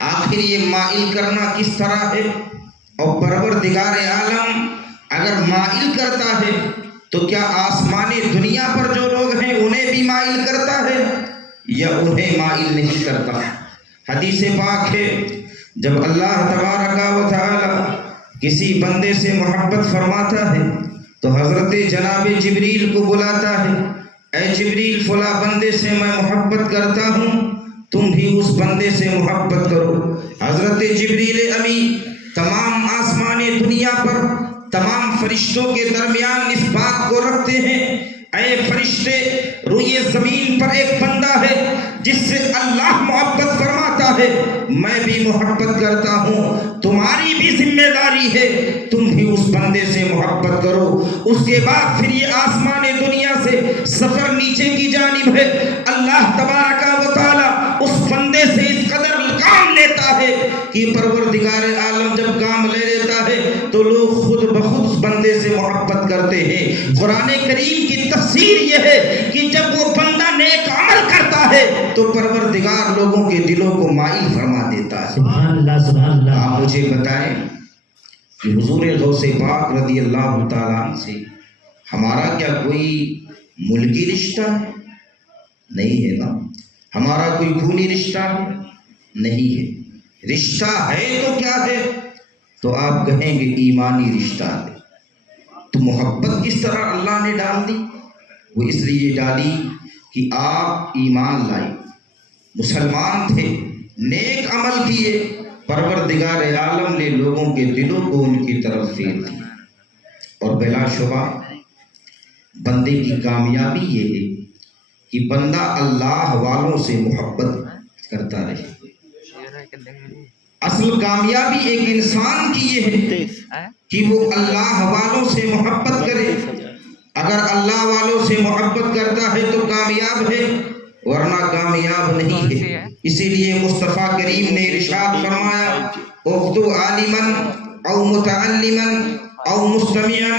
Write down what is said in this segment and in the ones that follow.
آخر یہ مائل کرنا کس طرح ہے؟ اور پروردگار عالم اگر مائل کرتا ہے تو کیا آسمان دنیا پر جو لوگ ہیں انہیں بھی مائل کرتا ہے یا انہیں مائل نہیں کرتا؟ حدیث پاک ہے جب اللہ تبارک و تعالی کسی بندے سے محبت فرماتا ہے تو حضرت جناب جبریل کو بلاتا ہے، اے جبریل فلاں بندے سے میں محبت کرتا ہوں، تم بھی اس بندے سے محبت کرو۔ حضرت جبریل امی تمام آسمان دنیا پر تمام فرشتوں کے درمیان اس بات کو رکھتے ہیں، اے فرشتے، روئے زمین پر ایک بندہ ہے جس سے اللہ محبت فرماتا ہے، میں بھی محبت کرتا ہوں، تمہاری بھی ذمہ داری ہے تم بھی اس بندے سے محبت کرو۔ اس کے بعد پھر یہ آسمان دنیا سے سفر نیچے کی جانب ہے، اللہ تبارک و تعالی اس بندے سے اس قدر کام لیتا ہے کہ پروردگار عالم جب کام لے لیتا ہے تو لوگ خود بخود اس بندے سے محبت کرتے ہیں۔ قرآن کریم کی تفسیر یہ ہے کہ جب وہ بندہ نیک عمل کرتا ہے تو پروردگار لوگوں کے دلوں کو مائل فرما دیتا ہے۔ سبحان اللہ سبحان اللہ۔ آپ مجھے بتائیں کہ حضور غوث پاک رضی اللہ تعالیٰ عنہ سے ہمارا کیا کوئی ملکی رشتہ ہے؟ نہیں ہے نا۔ ہمارا کوئی خونی رشتہ ہے؟ نہیں ہے۔ رشتہ ہے تو کیا ہے؟ تو آپ کہیں گے ایمانی رشتہ ہے۔ تو محبت کس طرح اللہ نے ڈال دی؟ وہ اس لیے ڈالی کہ آپ ایمان لائے، مسلمان تھے، نیک عمل کیے، پروردگار عالم نے لوگوں کے دلوں کو ان کی طرف پھیر دیا۔ اور بلا شبہ بندے کی کامیابی یہ ہے کہ بندہ اللہ والوں سے محبت کرتا رہے۔ اصل کامیابی ایک انسان کی یہ ہے کہ وہ اللہ والوں سے محبت کرے۔ اگر اللہ والوں سے محبت کرتا ہے تو کامیاب ہے، ورنہ کامیاب نہیں ہے۔ اسی لیے مصطفیٰ کریم نے ارشاد فرمایا، اُخْدُ عَالِمًا او متعلما او مستمعا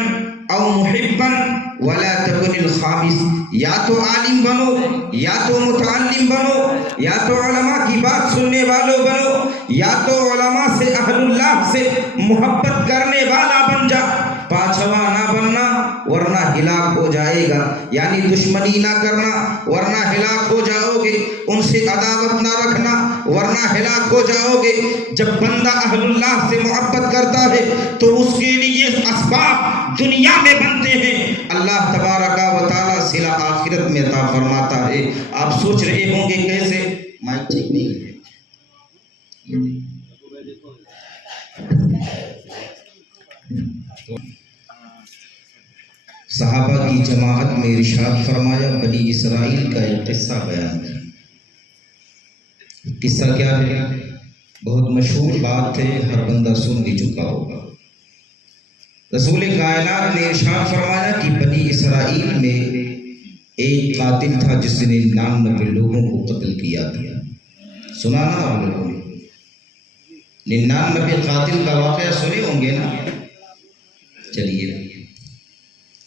او محبا ولا تكن الخامس۔ یا تو عالم بنو، یا تو متعلم بنو، یا تو علماء کی بات سننے والوں بنو، یا تو علماء سے اہل اللہ سے محبت کرنے والا بن جا، پانچواں نہ بننا ورنہ ہلاک ہو جائے گا۔ یعنی دشمنی نہ کرنا ورنہ ہلاک ہو جاؤ گے، ان سے عداوت نہ رکھنا ورنہ ہلاک ہو جاؤ گے۔ جب بندہ اہل اللہ سے محبت کرتا ہے تو اس کے لیے اسباب دنیا میں بنتے ہیں، اللہ تبارک و تعالیٰ صلہ آخرت میں عطا فرماتا ہے۔ آپ سوچ رہے ہوں گے کیسے؟ مائک ٹھیک نہیں ہے۔ صحابہ کی جماعت میں ارشاد فرمایا، بنی اسرائیل کا ایک قصہ بیان کیا۔ قصہ کیا ہے؟ بہت مشہور بات ہے، ہر بندہ سن بھی چکا ہوگا۔ رسول کائنات نے ارشاد فرمایا کہ بنی اسرائیل میں ایک قاتل تھا جس نے 99 لوگوں کو قتل کیا تھا۔ سنا نا آپ لوگوں نے؟ 99 قاتل کا واقعہ سنے ہوں گے نا؟ چلیے،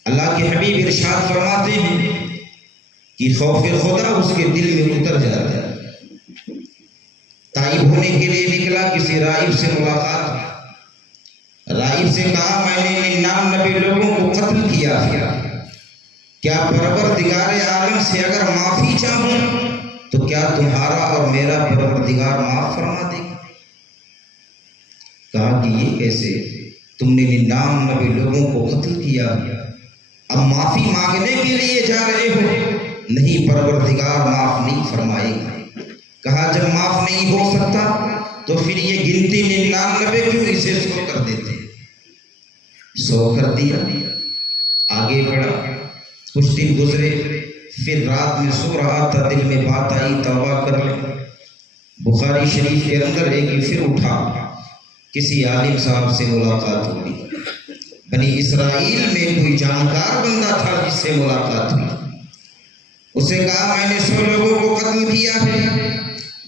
اللہ کے حبیب ارشاد فرماتے ہیں کہ خوف خدا اس کے دل میں اتر جاتا ہے۔ تائب ہونے کے لیے نکلا، کسی راہب سے ملاقات، راہب سے کہا میں نے 99 لوگوں کو قتل کیا، کیا پروردگار عالم سے اگر معافی چاہوں تو کیا تمہارا اور میرا پروردگار معاف فرما دے گا؟ کہا کہ یہ کیسے؟ تم نے 99 لوگوں کو قتل کیا، اب معافی مانگنے کے لیے جا رہے ہو؟ نہیں، پروردگار معاف نہیں فرمائے گا۔ کہا جب معاف نہیں ہو سکتا تو پھر یہ گنتی 99 کیوں اسے 100 کر دیتے؟ 100 کر دیا، آگے بڑھا، کچھ دن گزرے، پھر رات میں سو رہا تھا، دل میں بات آئی توبہ کر لیں۔ بخاری شریف کے اندر ایک پھر اٹھا، کسی عالم صاحب سے ملاقات ہوئی۔ بنی اسرائیل میں کوئی جانکار بندہ تھا جس سے ملاقات ہوئی۔ اسے کہا میں نے 100 لوگوں کو قتل کیا ہے،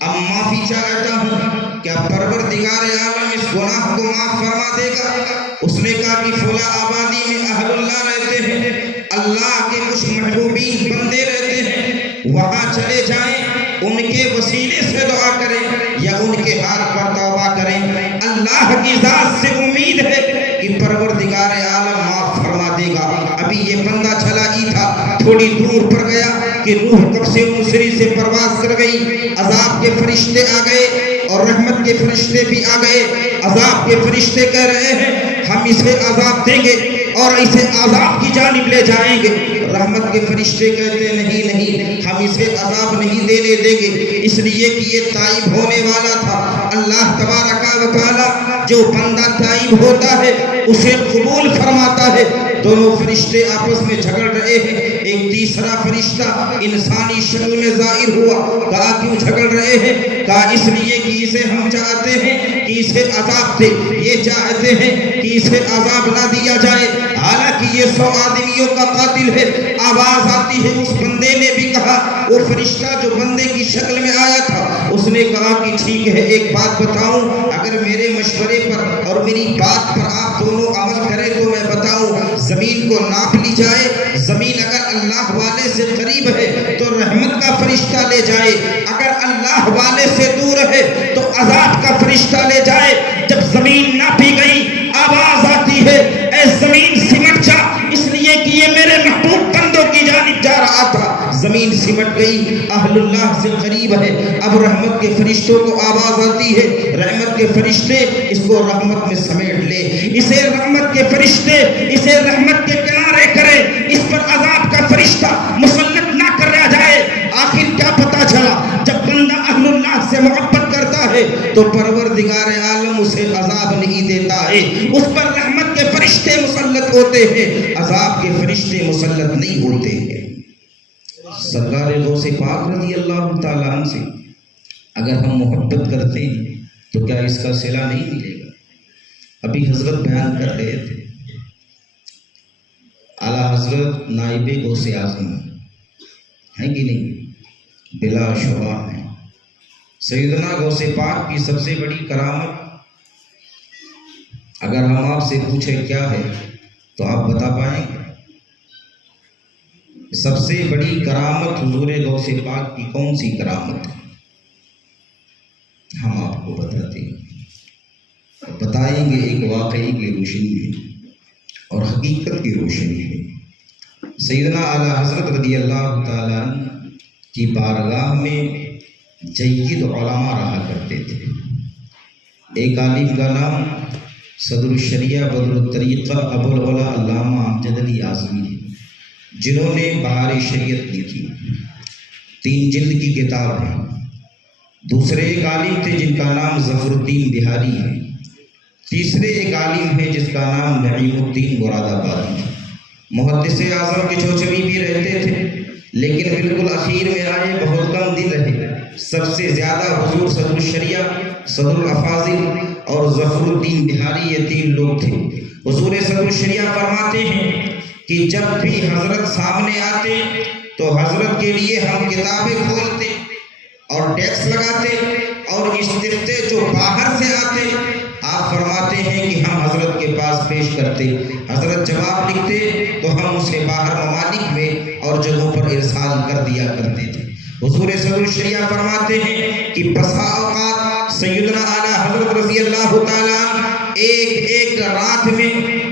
اب معافی چاہتا ہوں، کیا پروردگار عالم اس گناہ کو معاف فرما دے گا؟ اس نے کہا کہ فلاں آبادی میں اہل اللہ رہتے ہیں، اللہ کے کچھ محبوبین بندے رہتے ہیں، وہاں چلے جائیں، ان کے وسیلے سے دعا کریں یا ان کے ہاتھ پر توبہ کریں، اللہ کی ذات سے امید ہے کہ پروردگار عالم معاف فرما دے گا۔ ابھی یہ بندہ چلا ہی تھا، تھوڑی دور پر گیا کہ روح کب سے منصری سے پرواز کر گئی، عذاب کے فرشتے آ گئے اور رحمت کے فرشتے بھی آ گئے۔ عذاب کے فرشتے کہہ رہے ہیں ہم اسے عذاب دیں گے اور اسے عذاب کی جانب لے جائیں گے۔ رحمت کے فرشتے کہتے نہیں نہیں، ہم اسے عذاب نہیں دینے دیں گے، اس لیے کہ یہ تائب ہونے والا تھا۔ اللہ تبارک و تعالی جو بندہ تائب ہوتا ہے اسے قبول فرماتا ہے۔ دونوں فرشتے آپس میں جھگڑ رہے ہیں، ایک تیسرا فرشتہ انسانی شکل میں ظاہر ہوا۔ کہا کیوں جھگڑ رہے ہیں؟ کہا اس لیے کہ اسے ہم چاہتے ہیں کہ اسے عذاب دے، یہ چاہتے ہیں کہ اسے عذاب نہ دیا جائے، حالانکہ یہ 100 آدمیوں کا قاتل ہے۔ آواز آتی ہے، اس بندے نے بھی کہا، وہ فرشتہ جو بندے کی شکل میں آیا تھا اس نے کہا کہ ٹھیک ہے، ایک بات بتاؤں، اگر میرے مشورے پر اور میری بات پر آپ دونوں عمل کریں تو میں بتاؤں، زمین کو ناپ لی جائے، زمین اگر اللہ والے سے قریب ہے تو رحمت کا فرشتہ لے جائے، اگر اللہ والے سے دور ہے تو عذاب کا فرشتہ لے جائے۔ جب زمین ناپی گئی آواز آتی ہے، اے زمین سمٹ جا، اس لیے کہ یہ میرے محبوب بندوں کی جانب جا رہا تھا۔ زمین سمٹ گئی، اہل اللہ سے قریب ہے۔ اب رحمت کے فرشتوں کو آواز آتی ہے، رحمت کے فرشتے اس کو رحمت میں سمیٹ لے، اسے رحمت کے فرشتے اسے رحمت کے کنارے کرے، اس پر عذاب کا فرشتہ مسلط نہ کرا جائے۔ آخر کیا پتا چلا؟ جب بندہ اہل اللہ سے محبت کرتا ہے تو پروردگار عالم اسے عذاب نہیں دیتا ہے، اس پر رحمت کے فرشتے مسلط ہوتے ہیں، عذاب کے فرشتے مسلط نہیں ہوتے ہیں۔ سرکار غوث پاک رضی اللہ تعالیٰ عنہ سے اگر ہم محبت کرتے ہیں تو کیا اس کا صلہ نہیں ملے گا؟ ابھی حضرت بیان کر رہے تھے، اعلیٰ حضرت نائب غوث اعظم ہیں کہ نہیں؟ بلا شبہ ہیں۔ سیدنا غوث پاک کی سب سے بڑی کرامت اگر ہم آپ سے پوچھیں کیا ہے تو آپ بتا پائیں گے؟ سب سے بڑی کرامت حضور غوث پاک کی کون سی کرامت ہے؟ ہم آپ کو بتاتے ہیں، بتائیں گے ایک واقعی کی روشنی میں اور حقیقت کی روشنی میں۔ سیدنا اعلیٰ حضرت رضی اللہ تعالیٰ کی بارگاہ میں جید علماء رہا کرتے تھے۔ ایک عالم کا نام صدر الشریعہ بدر الطریقہ ابو العلا علامہ امجد علی اعظمی ہے، جنہوں نے بہار شریعت لکھی، 3 جلد کی کتاب ہے۔ دوسرے ایک عالم تھے جن کا نام ظفر الدین بہاری ہے۔ تیسرے ایک عالم ہے جس کا نام نعیم الدین مراد آبادی ہے۔ محدث اعظم کے چوچمی بھی رہتے تھے، لیکن بالکل اخیر میں آئے، بہت کم دن رہے۔ سب سے زیادہ حضور صدر الشریعہ، صدر الافاضل اور ظفر الدین بہاری، یہ 3 لوگ تھے۔ حضور صدر الشریعہ فرماتے ہیں کہ جب بھی حضرت سامنے آتے تو حضرت کے لیے ہم کتابیں کھولتے اور ڈیسک لگاتے، اور استفتے جو باہر سے آتے آپ فرماتے ہیں کہ ہم حضرت کے پاس پیش کرتے، حضرت جواب لکھتے تو ہم اسے باہر ممالک میں اور جگہوں پر ارسال کر دیا کرتے تھے۔ حضور صدر الشریعہ فرماتے ہیں کہ بسا اوقات سیدنا اعلیٰ حضرت رضی اللہ تعالیٰ ایک رات میں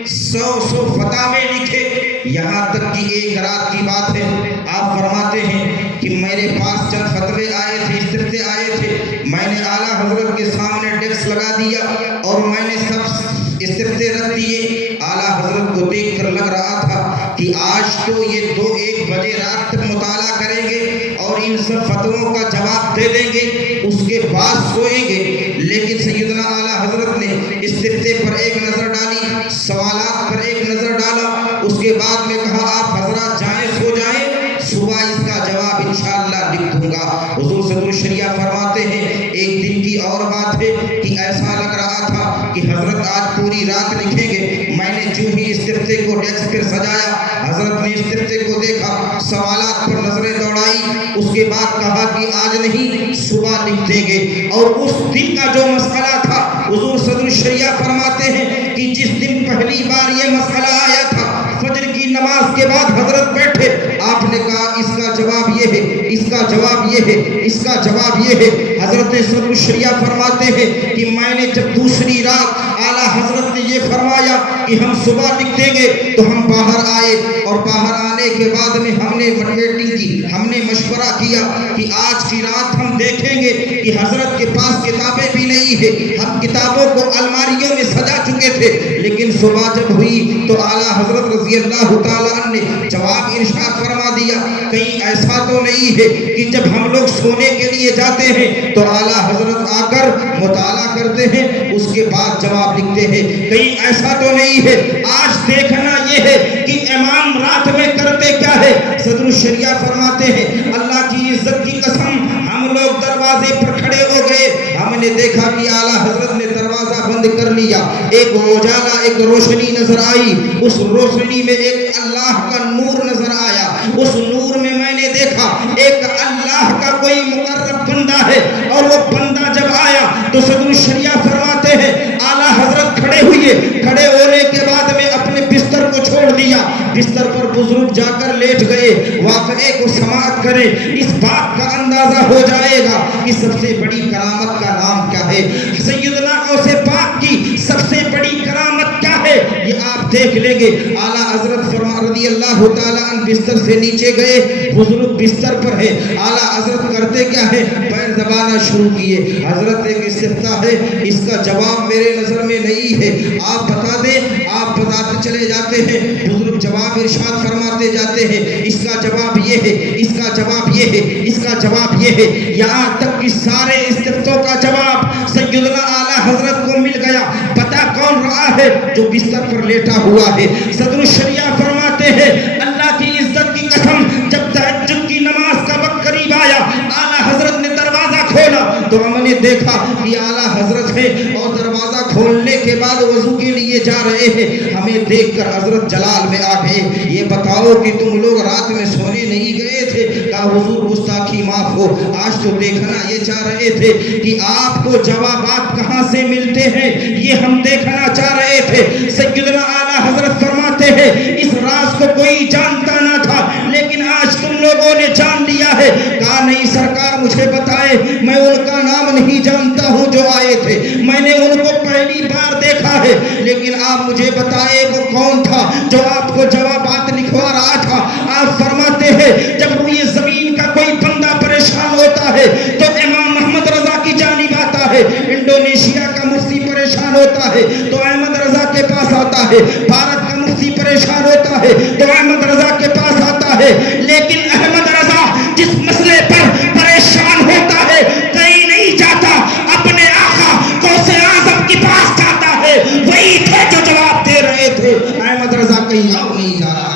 100 فتاوے لکھے، یہاں تک کہ ایک رات کی بات ہے، آپ فرماتے ہیں کہ میرے پاس چند فتوے آئے تھے، استفتے آئے تھے، میں نے اعلیٰ حضرت کے سامنے ڈیسک لگا دیا اور میں نے سب استفتے رکھ دیے۔ اعلیٰ حضرت کو دیکھ کر لگ رہا تھا کہ آج تو یہ 2-1 بجے رات تک مطالعہ کریں گے اور ان سب فتووں کا جواب دے دیں گے، اس کے بعد سوئیں گے۔ لیکن سیدنا اعلیٰ حضرت نے استفتے پر ایک نظر ڈالی، سوالات پر ایک نظر ڈالا، اس کے بعد میں کہا آپ حضرات جائیں، سو جائیں، صبح اس کا جواب انشاءاللہ لکھ دوں گا۔ حضور صدر الشریعہ فرماتے ہیں ایک دن کی اور بات ہے کہ ایسا لگ رہا تھا کہ حضرت آج پوری رات لکھیں گے۔ میں نے جو ہی استفتے کو ڈیسک پر سجایا، حضرت نے استفتے کو دیکھا، سوالات پر نظریں دوڑائی، اس کے بعد کہا کہ آج نہیں، صبح لکھ دیں گے۔ اور اس دن کا جو مسئلہ تھا، حضور صدر الشریعہ فرماتے ہیں کہ جس دن پہلی بار یہ مسئلہ آیا تھا، فجر کی نماز کے بعد حضرت بیٹھے، آپ نے کہا اس کا جواب یہ ہے، اس کا جواب یہ ہے، اس کا جواب یہ ہے۔ حضرت صدر الشریعہ فرماتے ہیں کہ میں نے جب دوسری رات اعلیٰ حضرت نے یہ فرمایا کہ ہم صبح نکلیں گے تو ہم باہر آئے، اور باہر آنے کے بعد میں ہم نے میٹنگ کی، ہم نے مشورہ کیا کہ آج کی رات ہم دیکھیں گے کہ حضرت کے پاس کتابیں بھی نہیں ہے، ہم کتابوں کو الماریوں میں سجا چکے تھے، لیکن صبح جب ہوئی تو اعلیٰ حضرت رضی اللہ تعالیٰ عنہ نے جواب ارشاد فرما دیا، کہیں ایسا تو نہیں ہے کہ جب ہم لوگ سونے کے لیے جاتے ہیں تو اعلیٰ حضرت آ کر مطالعہ کرتے ہیں، اس کے بعد جواب لکھتے ہیں، کہیں ایسا تو نہیں ہے۔ آج دیکھنا یہ ہے کہ امام رات میں کرتے کیا ہے۔ صدر الشریعہ فرماتے ہیں، اللہ کی عزت کی قسم ہم لوگ دروازے پر کھڑے ہو گئے، ہم نے دیکھا کہ اعلیٰ حضرت نے دروازہ بند کر لیا، ایک اجالا، ایک روشنی نظر آئی، اس روشنی میں ایک اللہ کا نور نظر آیا، اس نور میں میں نے دیکھا ایک اللہ کا کوئی مقرب بندہ ہے، اور وہ بندہ جب آیا تو صدر الشریعہ فرماتے ہیں اعلیٰ حضرت کھڑے ہوئے، کھڑے ہونے کے بعد میں اپنے بستر کو چھوڑ دیا، بستر پر بزرگ جا کر لیٹ گئے، واقعے کو سماعت کریں، اس بات کا اندازہ ہو جائے گا کہ سب سے بڑی کرامت کا نام کیا ہے، سیدنا غوث پاک کی سب سے بڑی کرامت کیا ہے، یہ آپ دیکھ لیں گے۔ اعلیٰ حضرت رضی اللہ تعالیٰ عنہ بستر سے نیچے گئے، بزرگ بستر پر ہے، اعلیٰ حضرت کرتے کیا ہے، پیر دبانا شروع کیے۔ حضرت ایک استفتاء ہے، اس کا جواب میرے نظر میں نہیں ہے، آپ بتا دیں، آپ بتاتے چلے جاتے ہیں، بزرگ جواب ارشاد فرماتے جاتے ہیں، اس کا جواب یہ ہے، اس کا جواب یہ ہے، اس کا جواب یہ ہے، یہاں تک کہ سارے استفتوں کا جواب سیدنا اعلیٰ حضرت کو مل گیا۔ پتہ کون رہا ہے؟ جو بستر پر لیٹا ہوا ہے۔ صدر الشریعہ فرماتے ہیں، اللہ کی عزت کی قسم جب تہجد کی نماز کا وقت قریب آیا، اعلیٰ حضرت نے دروازہ کھولا تو ہم نے دیکھا کہ اعلیٰ حضرت ہے، اور دروازہ کھولنے کے بعد وضو کے لیے جا رہے ہیں، ہمیں دیکھ کر حضرت جلال میں آ گئے، یہ بتاؤ کہ تم لوگ رات میں سونے نہیں گئے تھے؟ کہا حضور گستاخی معاف ہو، آج تو دیکھنا یہ چاہ رہے تھے کہ آپ کو جوابات کہاں سے ملتے ہیں، یہ ہم دیکھنا چاہ رہے تھے۔ سیدنا اعلیٰ حضرت فرماتے ہیں، اس راز کو کوئی جانتا نہ تھا، لیکن آج تم لوگوں نے جان لیا ہے۔ کہا نہیں سرکار مجھے بتائے، میں ان کا نام نہیں جانتا ہوں جو آئے تھے، میں نے ان کو پہلی بار دیکھا ہے، لیکن آپ مجھے بتائے وہ کون تھا جو آپ کو جوابات لکھوا رہا تھا۔ آپ فرماتے ہیں جب روئے زمین کا کوئی بندہ پریشان ہوتا ہے تو امام محمد رضا کی جانب آتا ہے، انڈونیشیا کا مفتی پریشان ہوتا ہے تو احمد رضا کے پاس آتا ہے، بھارت کا مفتی پریشان ہوتا ہے تو احمد رضا کے پاس آتا ہے، لیکن احمد رضا جس مسئلے پر پریشان ہوتا ہے کہیں نہیں جاتا، اپنے آقا غوث اعظم کے پاس جاتا ہے، وہی تھے جو جواب دے رہے تھے، احمد رضا کہیں اور نہیں جا رہا۔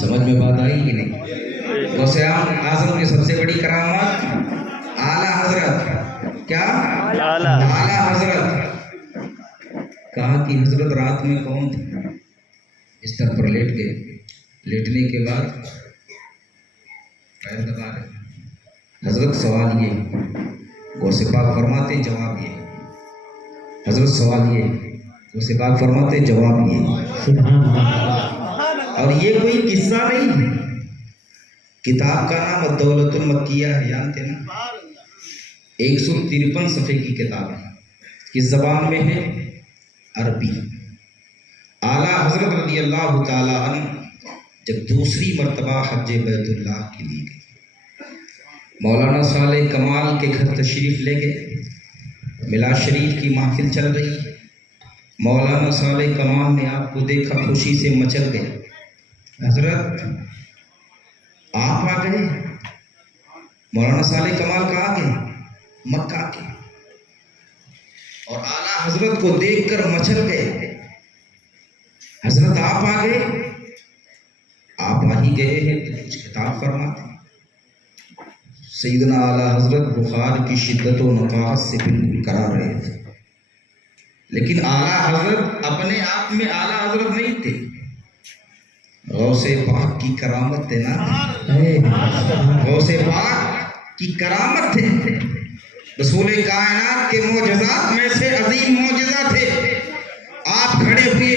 سمجھ میں بات آئی کہ نہیں؟ غوث اعظم کی سب سے بڑی کرامت اعلیٰ حضرت، کیا اعلیٰ حضرت، کہا کہ حضرت رات میں کون تھے، بستر پر لیٹ گئے، لیٹنے کے بعد پیر دبا رہے، حضرت سوال یہ، غوث پاک فرماتے جواب یہ، حضرت سوال یہ، غوث پاک فرماتے جواب یہ، اور یہ کوئی قصہ نہیں ہے، کتاب کا نام الدولۃ المکیہ ہے، جانتے نا، 153 صفحے کی کتاب ہے، کس زبان میں ہے؟ عربی۔ اعلیٰ حضرت رضی اللہ تعالیٰ عنہ جب دوسری مرتبہ حج بیت اللہ کے لیے گئے، مولانا صالح کمال کے گھر تشریف لے گئے، میلاد شریف کی محفل چل رہی، مولانا صالح کمال نے آپ کو دیکھا، خوشی سے مچل گئے، حضرت آپ آ گئے؟ مولانا صالح کمال کہاں گئے؟ مکہ کے، اور اعلیٰ حضرت کو دیکھ کر مچل گئے، حضرت آپ آ گئے؟ آپ آ ہی گئے ہیں تو کچھ خطاب فرماتے۔ سیدنا اعلیٰ حضرت بخار کی شدت و نفاست سے بالکل کرا رہے تھے، لیکن اعلیٰ حضرت اپنے آپ میں اعلیٰ حضرت نہیں تھے، غوث پاک کی کرامت تھے نا، غوث پاک کی کرامت تھے، رسول کائنات کے معجزات میں سے عظیم معجزہ تھے۔ آپ کھڑے ہوئے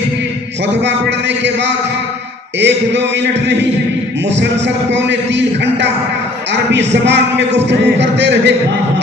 خطبہ پڑھنے کے بعد 1-2 منٹ نہیں، مسلسل 3.25 گھنٹہ عربی زبان میں گفتگو کرتے رہے۔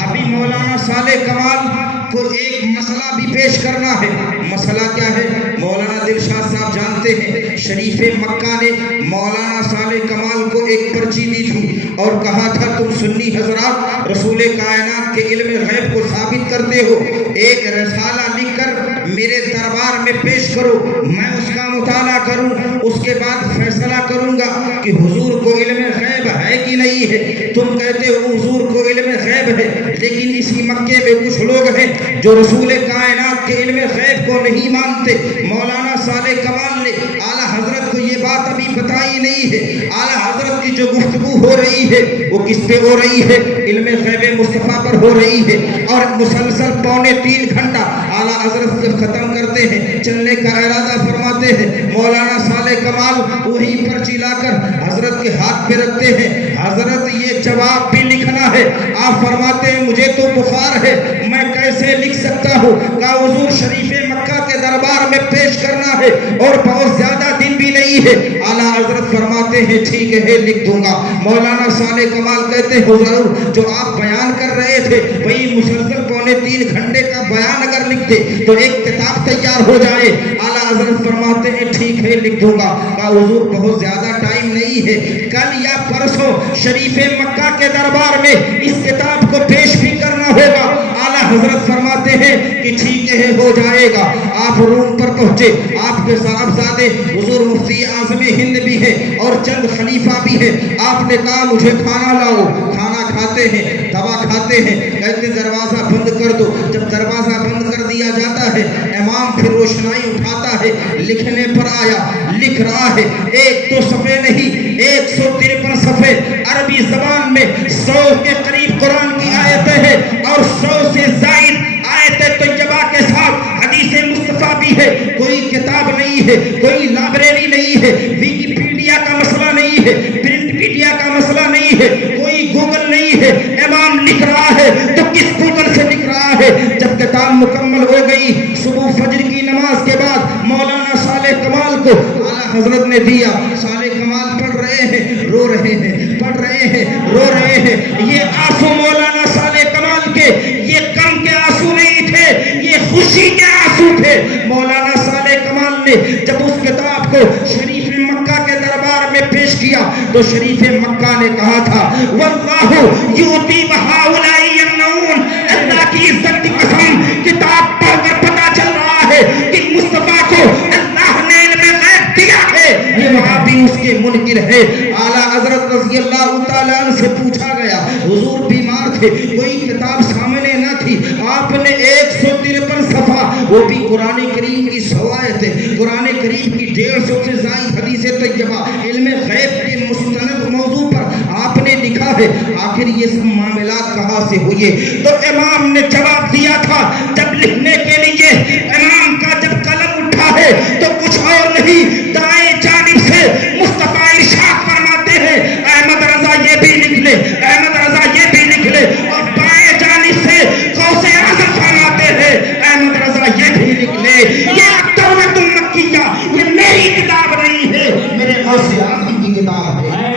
ابھی مولانا صالح کمال کو ایک مسئلہ بھی پیش کرنا ہے۔ مسئلہ کیا ہے؟ مولانا دلشاد صاحب جانتے ہیں، شریف مکہ نے مولانا صالح کمال کو ایک پرچی دی تھی اور کہا تھا تم سنی حضرات رسول کائنات کے علم غیب کو ثابت کرتے ہو، ایک رسالہ لکھ کر میرے دربار میں پیش کرو، میں اس کا مطالعہ کروں، اس کے بعد فیصلہ کروں گا کہ حضور کو علم غیب ہے کہ نہیں ہے۔ تم کہتے ہو حضور کو علم غیب ہے، لیکن اسی مکے میں کچھ لوگ ہیں جو رسول کائنات کے علم غیب کو نہیں مانتے۔ مولانا صالح کمال نے اعلیٰ حضرت کو یہ بات ابھی بتائی نہیں ہے۔ اعلیٰ حضرت کی جو گفتگو ہو رہی ہے وہ کس پہ ہو رہی ہے؟ علم غیب مصطفیٰ پر ہو رہی ہے، اور مسلسل 3.25 گھنٹہ اعلیٰ حضرت جب ختم کرتے ہیں، چلنے کا ارادہ فرماتے ہیں، مولانا صالح کمال وہی پرچی لا کر حضرت کے ہاتھ پہ رکھتے ہیں۔ حضرت یہ جواب بھی لکھنا ہے۔ آپ فرماتے ہیں مجھے تو بخار ہے، میں کیسے لکھ سکتا ہوں؟ کہا حضور شریف مکہ کے دربار میں پیش کرنا ہے اور بہت زیادہ دن بھی نہیں ہے۔ اعلیٰ حضرت فرماتے ہیں ٹھیک ہے لکھ دوں گا۔ مولانا صالح کمال کہتے ہیں حضور جو آپ بیان کر رہے تھے وہی مسلسل 3.25 گھنٹے کا بیان اگر لکھتے تو ایک کتاب تیار ہو جائے۔ اعلیٰ حضرت فرماتے ہیں ٹھیک ہے لکھ دوں گا۔ کہا حضور بہت زیادہ ٹائم نہیں ہے، کل یا پرسوں شریف مکہ کے دربار میں اس کتاب کو پیش بھی کرنا ہوگا۔ اعلیٰ حضرت فرماتے ہیں کہ ٹھیک ہے ہو جائے گا۔ آپ روم پر پہنچے، آپ کے صاحبزادے حضور مفتی اعظم ہند بھی ہیں اور چند خلیفہ بھی ہیں۔ آپ نے کہا مجھے کھانا لاؤ، کھانا کھاتے ہیں، دوا کھاتے ہیں، کہتے دروازہ بند کر دو۔ جب دروازہ بند کر دیا جاتا ہے امام پھر روشنائی اٹھاتا ہے، لکھنے پر آیا، لکھ رہا ہے 1-2 صفحے نہیں 153 صفحے عربی زبان میں 100 کے قریب قرآن کی آیتیں ہیں اور 100 سے زائد آیت طیبہ کے ساتھ حدیث مصطفیٰ بھی ہے۔ کوئی کتاب نہیں ہے، کوئی لائبریری نہیں ہے، ویکیپیڈیا کا مسئلہ نہیں ہے، پرنٹ میڈیا کا مسئلہ نہیں ہے، کوئی گوگل نہیں ہے۔ امام لکھ رہا ہے تو کس گوگل سے لکھ رہا ہے؟ جب کتاب مکمل ہو گئی، صبح فجر کی نماز کے بعد مولانا صالح کمال کو اعلیٰ حضرت نے دیا۔ صالح کمال پڑھ رہے ہیں، رو رہے ہیں، پڑھ رہے ہیں، رو رہے ہیں۔ یہ آنسو مولانا صالح کمال کے یہ غم کے آنسو نہیں تھے، یہ خوشی کے آنسو تھے۔ مولانا صالح کمال نے جب اس کتاب کو شریف مکہ کے دربار میں پیش کیا تو شریف مکہ نے کہا تھا واللہ یؤتی وہؤلاء یمنعون، اللہ کی عزت کی قسم کتاب پڑھ کر پتہ چل رہا ہے کہ مصطفیٰ کو اللہ نے علم غیب دیا ہے، یہ وہاں بھی اس کے منکر ہے۔ اعلیٰ حضرت رضی اللہ تعالیٰ عنہ سے پوچھا گیا حضور بیمار تھے، کوئی کتاب سامنے نہ تھی، آپ نے 153 صفحہ وہ بھی قرآن کریم کی 100 آیتیں، قرآن کریم کی 150 سے زائد حدیث طیبہ علم غیب کے مستند موضوع پر آپ نے لکھا ہے، آخر یہ سب معاملات کہاں سے ہوئے؟ تو امام نے جواب دیا تھا جب لکھنے کے لیے امام کا جب قلم اٹھا ہے تو کچھ اور نہیں، دائیں جانب سے مصطفیٰ ارشاد فرماتے ہیں احمد رضا یہ بھی لکھ لے، احمد رضا یہ بھی لکھ لے، اور بائیں جانب سے غوث اعظم فرماتے ہیں احمد رضا یہ بھی لکھ لے۔ یہ التوراۃ المکیہ یہ میری کتاب نہیں ہے، میرے غوث اعظم کی کتاب ہے۔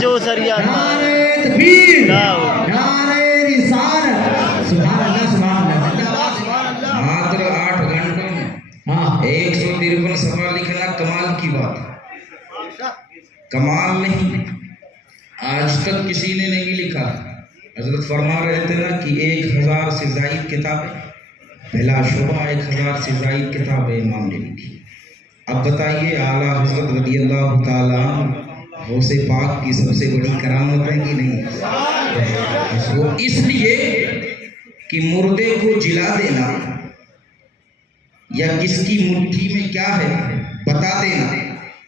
جو سریا نعرہ تکبیر، نعرہ رسالت، سبحان اللہ سبحان اللہ۔ ماتر 8 گھنٹوں میں 153 صفحہ لکھنا کمال کی بات ہے، کمال نہیں، آج تک کسی نے نہیں لکھا۔ حضرت فرما رہے تھے نا کہ 1000 سے زائد کتابیں، بلا شبہ 1000 سے زائد کتابیں امام نے لکھی۔ اب بتائیے اعلیٰ حضرت رضی اللہ تعالیٰ غوث پاک کی سب سے بڑی کرامت ہے کہ نہیں؟ وہ اس لیے کہ مردے کو جلا دینا یا کس کی مٹھی میں کیا ہے بتا دینا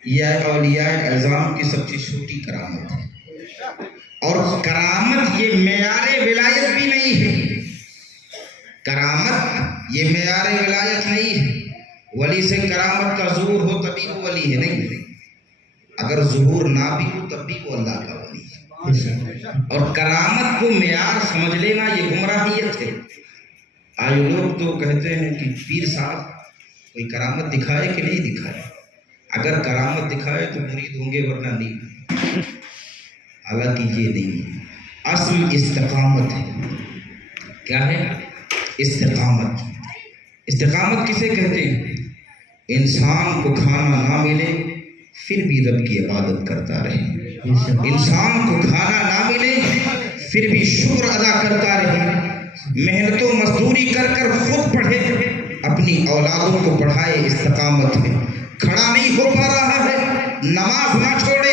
یہ اولیاء اعظام کی سب سے چھوٹی کرامت ہے. اور کرامت یہ معیار ولایت بھی نہیں ہے. کرامت یہ معیار ولایت نہیں ہے. ولی سے کرامت کا ظہور ہو تبھی وہ ولی ہے. نہیں، اگر ظہور نہ بھی ہو تب بھی وہ اللہ کا ولی ہے. اور کرامت کو معیار سمجھ لینا یہ گمراہیت ہے. آج لوگ تو کہتے ہیں کہ پیر صاحب کوئی کرامت دکھائے کہ نہیں دکھائے. اگر کرامت دکھائے تو مرید ہوں گے ورنہ نہیں. حالانکہ یہ نہیں ہے. اصل استقامت ہے. کیا ہے استقامت؟ استقامت کسے کہتے ہیں؟ انسان کو کھانا نہ ملے پھر بھی رب کی عبادت کرتا رہے. انسان کو کھانا نہ ملے پھر بھی شکر ادا کرتا رہے. محنت و مزدوری کر کر خود پڑھے اپنی اولادوں کو پڑھائے. استقامت ہے. کھڑا نہیں ہو پا رہا ہے نماز نہ چھوڑے.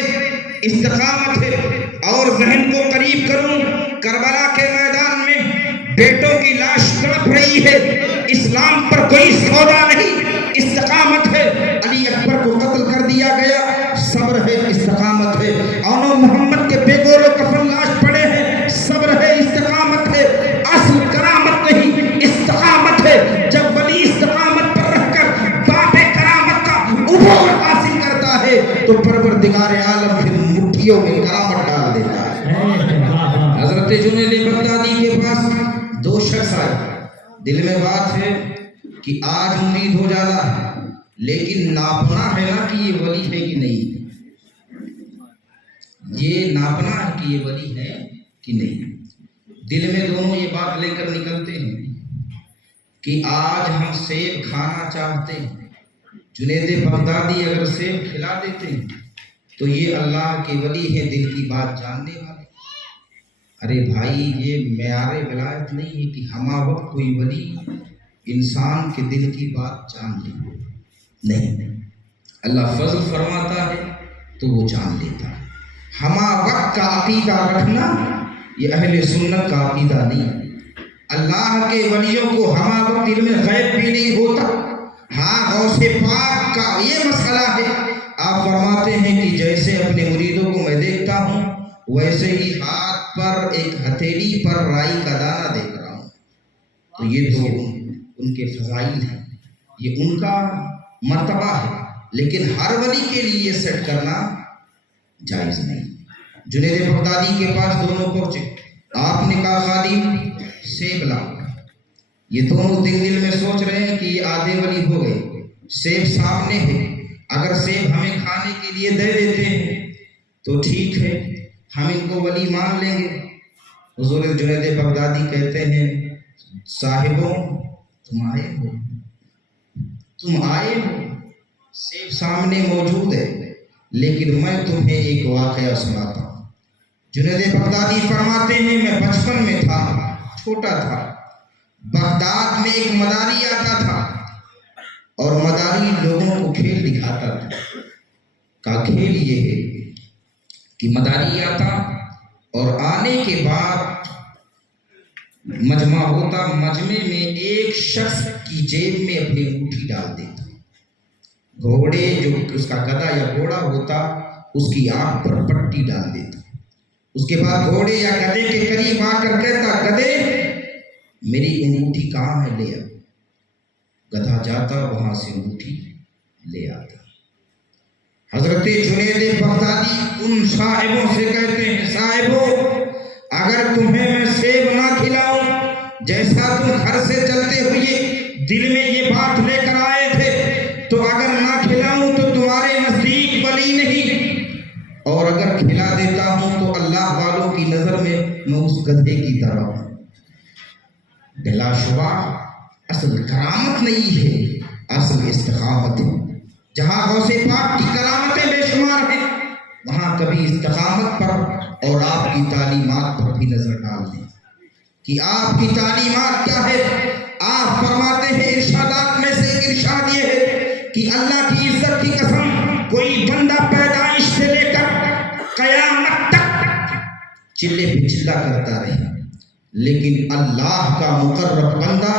استقامت ہے. اور ذہن کو قریب کروں کربلا کے میدان میں بیٹوں کی لاش تڑپ رہی ہے. اسلام پر کوئی سودا نہیں. استقامت ہے. علی اکبر کو قتل کر دیا گیا. صبر ہے. استقامت ہے. اور محمد کے بے گور و کفن لاش پڑے ہیں. صبر ہے. استقامت ہے. اصل کرامت نہیں استقامت ہے. جب ولی استقامت پر رہ کر باب کرامت کا عبور حاصل کرتا ہے تو پروردگار عالم پھر مٹھیوں میں کرامت ڈال دیتا ہے. حضرت جنید بغدادی کے پاس دو شخص آئے. دل میں بات ہے کہ آج مرید ہو جانا ہے لیکن ناپنا ہے نا کہ یہ ولی ہے کہ نہیں. یہ ناپنا ہے کہ یہ ولی ہے کہ نہیں. دل میں دونوں یہ بات لے کر نکلتے ہیں کہ آج ہم سیب کھانا چاہتے ہیں. جنید بغدادی اگر سیب کھلا دیتے ہیں تو یہ اللہ کے ولی ہے دل کی بات جاننے والے. ارے بھائی یہ معیار ولایت نہیں ہے کہ ہمہ وقت کوئی ولی انسان کے دل کی بات جان لے. نہیں، اللہ فضل فرماتا ہے تو وہ جان لیتا ہے. ہمہ وقت کا عقیدہ رکھنا یہ اہل سنت کا عقیدہ نہیں. اللہ کے ولیوں کو ہمہ وقت علم غیب بھی نہیں ہوتا. ہاں غوث پاک کا یہ مسئلہ ہے. آپ فرماتے ہیں کہ جیسے اپنے مریدوں کو میں دیکھتا ہوں ویسے ہی ہاتھ پر ایک ہتھیلی پر رائی کا دانہ دیکھ رہا ہوں. تو یہ تو ان کے فضائل ہیں. یہ ان کا مرتبہ ہے. لیکن ہر ولی کے لیے یہ سیٹ کرنا جائز نہیں. جنید بغدادی کے پاس دونوں پہنچے. آپ نے کہا خادم سیب لاؤ. یہ دونوں دل میں سوچ رہے ہیں کہ یہ آدھے ولی ہو گئے. سیب سامنے ہے. اگر سیب ہمیں کھانے کے لیے دے دیتے ہیں تو ٹھیک ہے ہم ان کو ولی مان لیں گے. حضور جنید بغدادی کہتے ہیں صاحبوں تم آئے ہو سیب سامنے موجود ہے لیکن میں تمہیں ایک واقعہ سناتا ہوں. جنید بغدادی فرماتے ہیں میں بچپن میں تھا چھوٹا تھا. بغداد میں ایک مداری آتا تھا اور مداری لوگوں کو کھیل دکھاتا تھا. کا کھیل یہ ہے کہ مداری آتا اور آنے کے بعد مجمع ہوتا. مجمع میں ایک شخص کی جیب میں اپنی انگوٹھی ڈال دیتا. گھوڑے جو اس کا گدھا یا گھوڑا ہوتا اس کی آنکھ پر پٹی ڈال دیتا. اس کے بعد گھوڑے یا گدھے کے قریب آ کر کہتا گدھے میری انگوٹھی کہاں ہے لے آ. گدھا جاتا وہاں سے انگوٹھی لے آتا. حضرت جنید بغدادی ان صاحبوں سے کہتے ہیں صاحبوں اگر تمہیں میں سیب نہ کھلاؤں جیسا تم گھر سے چلتے ہوئے دل میں یہ بات لے کر آئے تھے تو اگر نہ کھلاؤں تو تمہارے نزدیک ولی نہیں اور اگر کھلا دیتا ہوں تو اللہ والوں کی نظر میں اس گدھے کی طرح ہوں. بلا شبہ اصل کرامت نہیں ہے اصل استقامت ہے. جہاں غوث پاک کی کرامتیں بے شمار ہیں وہاں کبھی استقامت پر اور آپ کی تعلیمات پر بھی نظر ڈال دیں کہ آپ کی تعلیمات کیا ہے. آپ فرماتے ہیں ارشادات میں سے ایک ارشاد یہ ہے کہ اللہ کی عزت کی قسم کوئی بندہ پیدائش سے لے کر قیامت تک چلے پہ چلا کرتا رہے، لیکن اللہ کا مقرب بندہ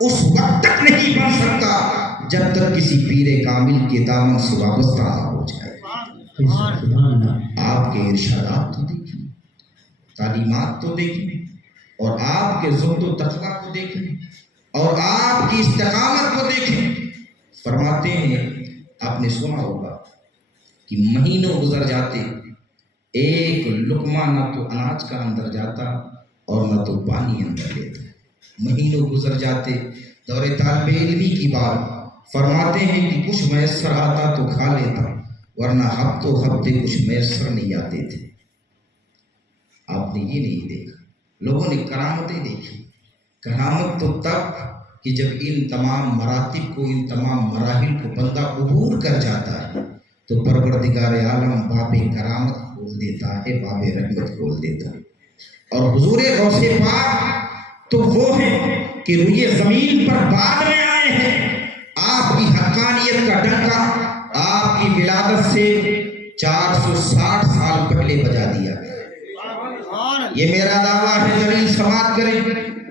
اس وقت تک نہیں بن سکتا جب تک کسی پیر کامل کے دامن سے وابستہ نہ ہو جائے۔ آپ کے ارشادات تو دیکھیں، تعلیمات تو دیکھیں، اور آپ کے زہد و تقویٰ کو دیکھیں، اور آپ کی استقامت کو دیکھیں۔ فرماتے ہیں، آپ نے سنا ہوگا کہ مہینوں گزر جاتے، ایک لقمہ نہ تو اناج کا اندر جاتا اور نہ تو پانی اندر لیتا۔ مہینوں گزر جاتے، دور طالب علمی کی بات، فرماتے ہیں کہ کچھ میسر آتا تو کھا لیتا، ورنہ ہفتوں ہفتے کچھ میسر نہیں آتے تھے۔ آپ نے یہ نہیں دیکھا، لوگوں نے کرامتیں دیکھی۔ کرامت تو تب کہ جب ان تمام مراتب کو، ان تمام مراحل کو بندہ عبور کر جاتا ہے تو پروردگار عالم باب کرامت کھول دیتا ہے، باب رحمت کھول دیتا ہے۔ اور حضور غوث پاک تو وہ ہیں کہ روئے زمین پر بعد میں آئے ہیں۔ آپ کی حقانیت کا ڈنکا آپ کی ولادت سے 460 سال پہلے بجا دیا گیا۔ یہ میرا دعویٰ ہے، دلیل سماعت کریں۔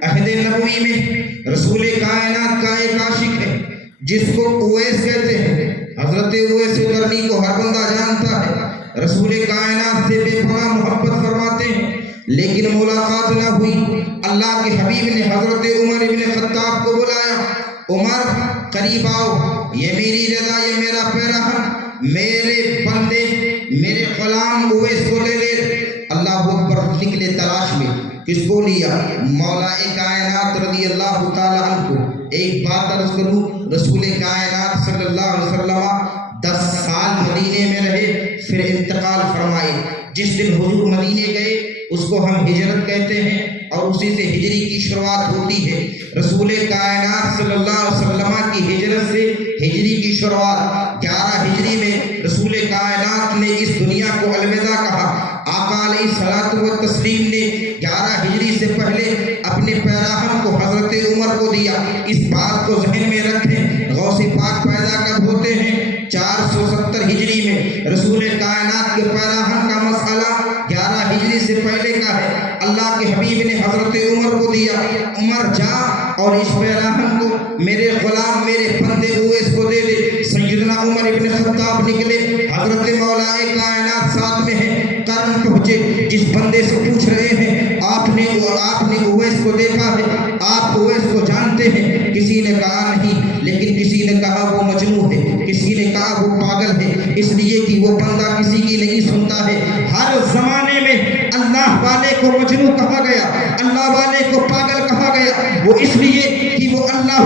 عہد نبوی میں رسول کائنات کا ایک عاشق ہے جس کو اویس کہتے ہیں۔ حضرت اویس قرنی کو ہر بندہ جانتا ہے۔ رسول کائنات سے بے پناہ محبت فرماتے ہیں، لیکن ملاقات نہ ہوئی۔ اللہ کے حبیب نے حضرت عمر ابن خطاب کو بلایا، عمر قریب آؤ، یہ میری رضا، یہ میرا پیراہن، میرے بندے، میرے غلام اویس کو لے لے۔ اللہ اکبر، نکلے تلاش میں۔ کس کو لیا؟ مولا کائنات رضی اللہ تعالیٰ عنہ کو۔ ایک بات عرض کروں، رسول کائنات صلی اللہ علیہ وسلم 10 سال مدینے میں رہے، پھر انتقال فرمائے۔ جس دن حضور مدینے گئے اس کو ہم ہجرت کہتے ہیں، اور اسی سے ہجری کی شروعات ہوتی ہے۔ رسول کائنات صلی اللہ علیہ وسلم کی ہجرت سے ہجری کی شروعات 11 ہجری میں رسول کائنات نے اس دنیا کو الوداع کہا۔ آقا علیہ الصلوۃ والتسلیم نے 11 ہجری سے پہلے اپنے پیراہن کو حضرت عمر کو دیا۔ اس بات کو ذہن میں رکھیں، غوث پاک پیدا کب ہوتے ہیں؟ 470 ہجری میں۔ رسول کائنات کے پیراہن کا مسئلہ 11 ہجری سے پہلے کا ہے۔ اللہ کے حبیب نے حضرت عمر کو دیا، عمر جا اور اس پیراہن کو میرے غلام، میرے بندے اویس کو دے دے۔ سیدنا عمر ابن خطاب نکلے، حضرت مولا کائنات ساتھ میں ہے، کرن پہنچے۔ جس بندے سے پوچھ رہے ہیں، آپ نے اویس کو دیکھا ہے، آپ اویس کو جانتے ہیں؟ کسی نے کہا نہیں، لیکن کسی نے کہا وہ مجنون ہے، کسی نے کہا وہ پاگل ہے، اس لیے کہ وہ بندہ کسی کی نہیں سنتا ہے۔ ہر زمانے میں اللہ والے کو مجنون کہا گیا، اللہ والے کو پاگل کہا گیا، وہ اس لیے کہ وہ اللہ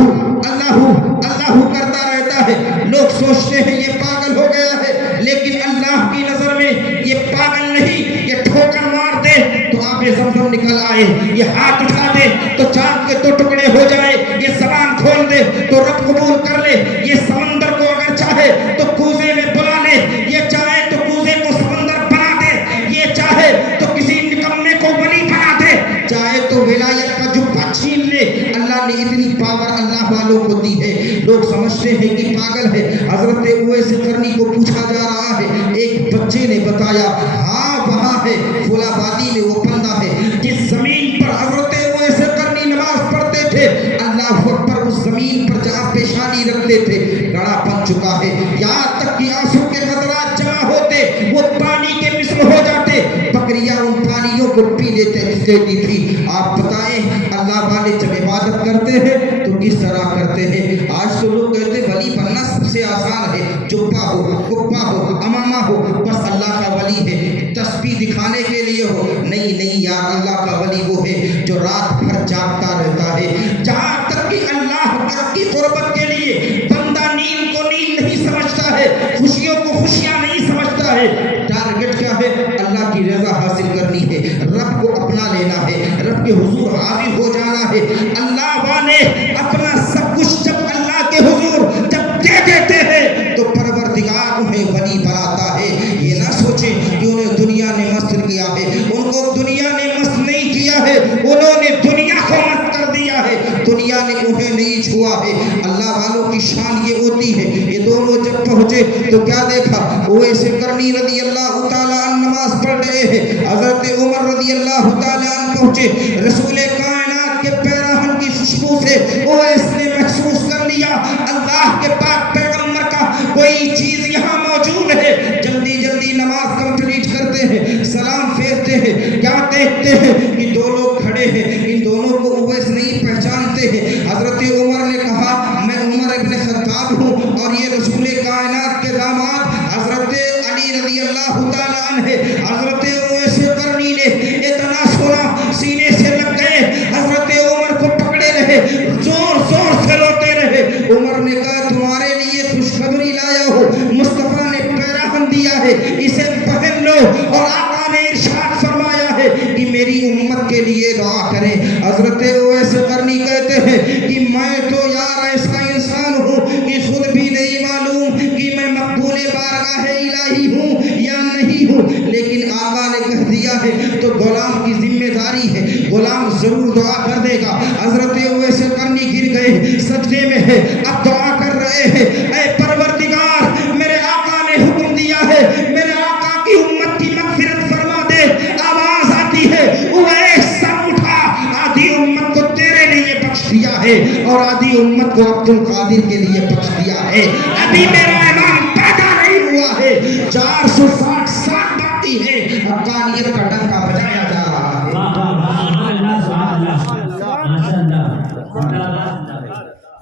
کرتا رہتا ہے۔ لوگ سوچتے ہیں یہ پاگل ہو گیا ہے، لیکن اللہ کی نظر میں یہ پاگل نہیں۔ یہ ٹھوکر مار دے تو آب زمزم نکل آئے، یہ ہاتھ اٹھا دے تو چاند کے 2 ٹکڑے ہو جائے، یہ زبان کھول دے تو رب قبول کر لے، یہ سمندر کو اگر چاہے تو کوزے میں بلا لے، یہ چاہے تو کوزے کو سمندر بنا دے، یہ چاہے تو کسی نکمے کو ولی بنا دے، چاہے تو ولایت کا جبہ چھین لے۔ اللہ نے اتنی پاور اللہ والوں کو دی ہے۔ لوگ سمجھتے ہیں کہ پاگل ہے۔ حضرت اویس قرنی کو پوچھا جا رہا ہے، ایک بچے نے بتایا، ہاں وہاں ہے، فلاں وادی میں وہ بندہ ہے جس زمین پر حضرت اویس قرنی نماز پڑھتے تھے، اللہ اکبر، اس زمین پر جہاں پیشانی رکھتے تھے گڑا بن چکا ہے، یہاں تک کہ آنسو کے قطرات جمع ہوتے وہ پانی کے مثل ہو جاتے، بکریاں ان پانیوں کو پی لیتی تھی۔ آپ بتائیں، اللہ والے جب عبادت کرتے ہیں تو کس طرح کرتے ہیں؟ آج تو لوگ کہتے ہیں ولی بننا سب سے آسان ہے، جبہ ہو، کپا ہو، امامہ ہو، بس اللہ کا ولی ہے، تسبیح دکھانے کے لیے ہو۔ نہیں یار، اللہ کا ولی وہ ہے جو رات بھر جاگتا رہتا ہے۔ جہاں تک کہ اللہ کی قربت کے لیے بندہ نیند کو نیند نہیں سمجھتا ہے، خوشیوں کو خوشیاں نہیں سمجھتا ہے۔ ٹارگٹ کیا ہے؟ اللہ کی رضا حاصل کرنی ہے، رب کو اپنا لینا ہے، رب کے حضور حاضر ہو جانا ہے۔ اللہ والے اپنا سب کچھ جب اللہ کے حضور جب دے دیتے ہیں تو پروردگار انہیں ولی بناتا ہے۔ یہ نہ سوچیں کہ انہیں دنیا نے مست کیا ہے، ان کو دنیا نے مست نہیں کیا ہے، انہوں نے دنیا کو مست کر دیا ہے، دنیا نے انہیں نہیں چھوا ہے۔ اللہ والوں کی شان یہ ہوتی ہے یہ دونوں جب پہنچے تو کیا دیکھا؟ اویس قرنی رضی اللہ تعالیٰ عنہ نماز پڑھ رہے ہیں، حضرت عمر رضی اللہ تعالیٰ عنہ پہنچے، رسول کائنات کے پیراہن کی خوشبو سے اویس نے محسوس کر لیا اللہ کے پاک پیغمبر کا کوئی چیز یہاں موجود ہے۔ جلدی جلدی نماز کمپلیٹ کرتے ہیں، سلام پھیرتے ہیں، کیا دیکھتے ہیں کہ دو لوگ کھڑے ہیں، ان دونوں کو اویس نہیں پہچانتے ہیں۔ حضرت عمر نے کہا میں عمر ابن خطاب ہوں اور یہ رسول کائنات کے داماد حضرت علی رضی اللہ تعالیٰ عنہ ہے۔ حضرت اویس قرنی نے اتنا سنا سینے سے لگ گئے، حضرت عمر کو پکڑے رہے، زور زور سے روتے رہے۔ عمر نے کہا تمہارے لیے خوشخبری لایا ہوں، مصطفیٰ نے پیراہن دیا ہے، اسے پہن لو، اور آقا نے ارشاد فرمایا ہے کہ میری امت کے لیے دعا کریں۔ حضرت اویس قرنی کہتے ہیں کہ میں تو یار ایسا انسان ہوں کہ خود بھی نہیں معلوم کہ میں مقبول بارگاہ الہی ہوں یا نہیں ہوں، لیکن آقا نے کہہ دیا ہے تو غلام کی ذمہ داری ہے، غلام ضرور دعا کر دے گا۔ حضرت اویس قرنی گر گئے، سجدے میں ہے، اب دعا کر رہے ہیں، اے پروردگار میرے آقا نے حکم دیا ہے، میرے آقا کی امت کی مغفرت فرما دے۔ آواز آتی ہے اویس سر اٹھا، آدھی امت کو تیرے لیے بخش دیا ہے اور آدھی امت کو عبد القادر کے لیے بخش دیا ہے، ابھی میرا امام پیدا نہیں ہوا ہے، 460 سال باقی ہے، حقانیت کا ڈنکا بجایا جا رہا ہے۔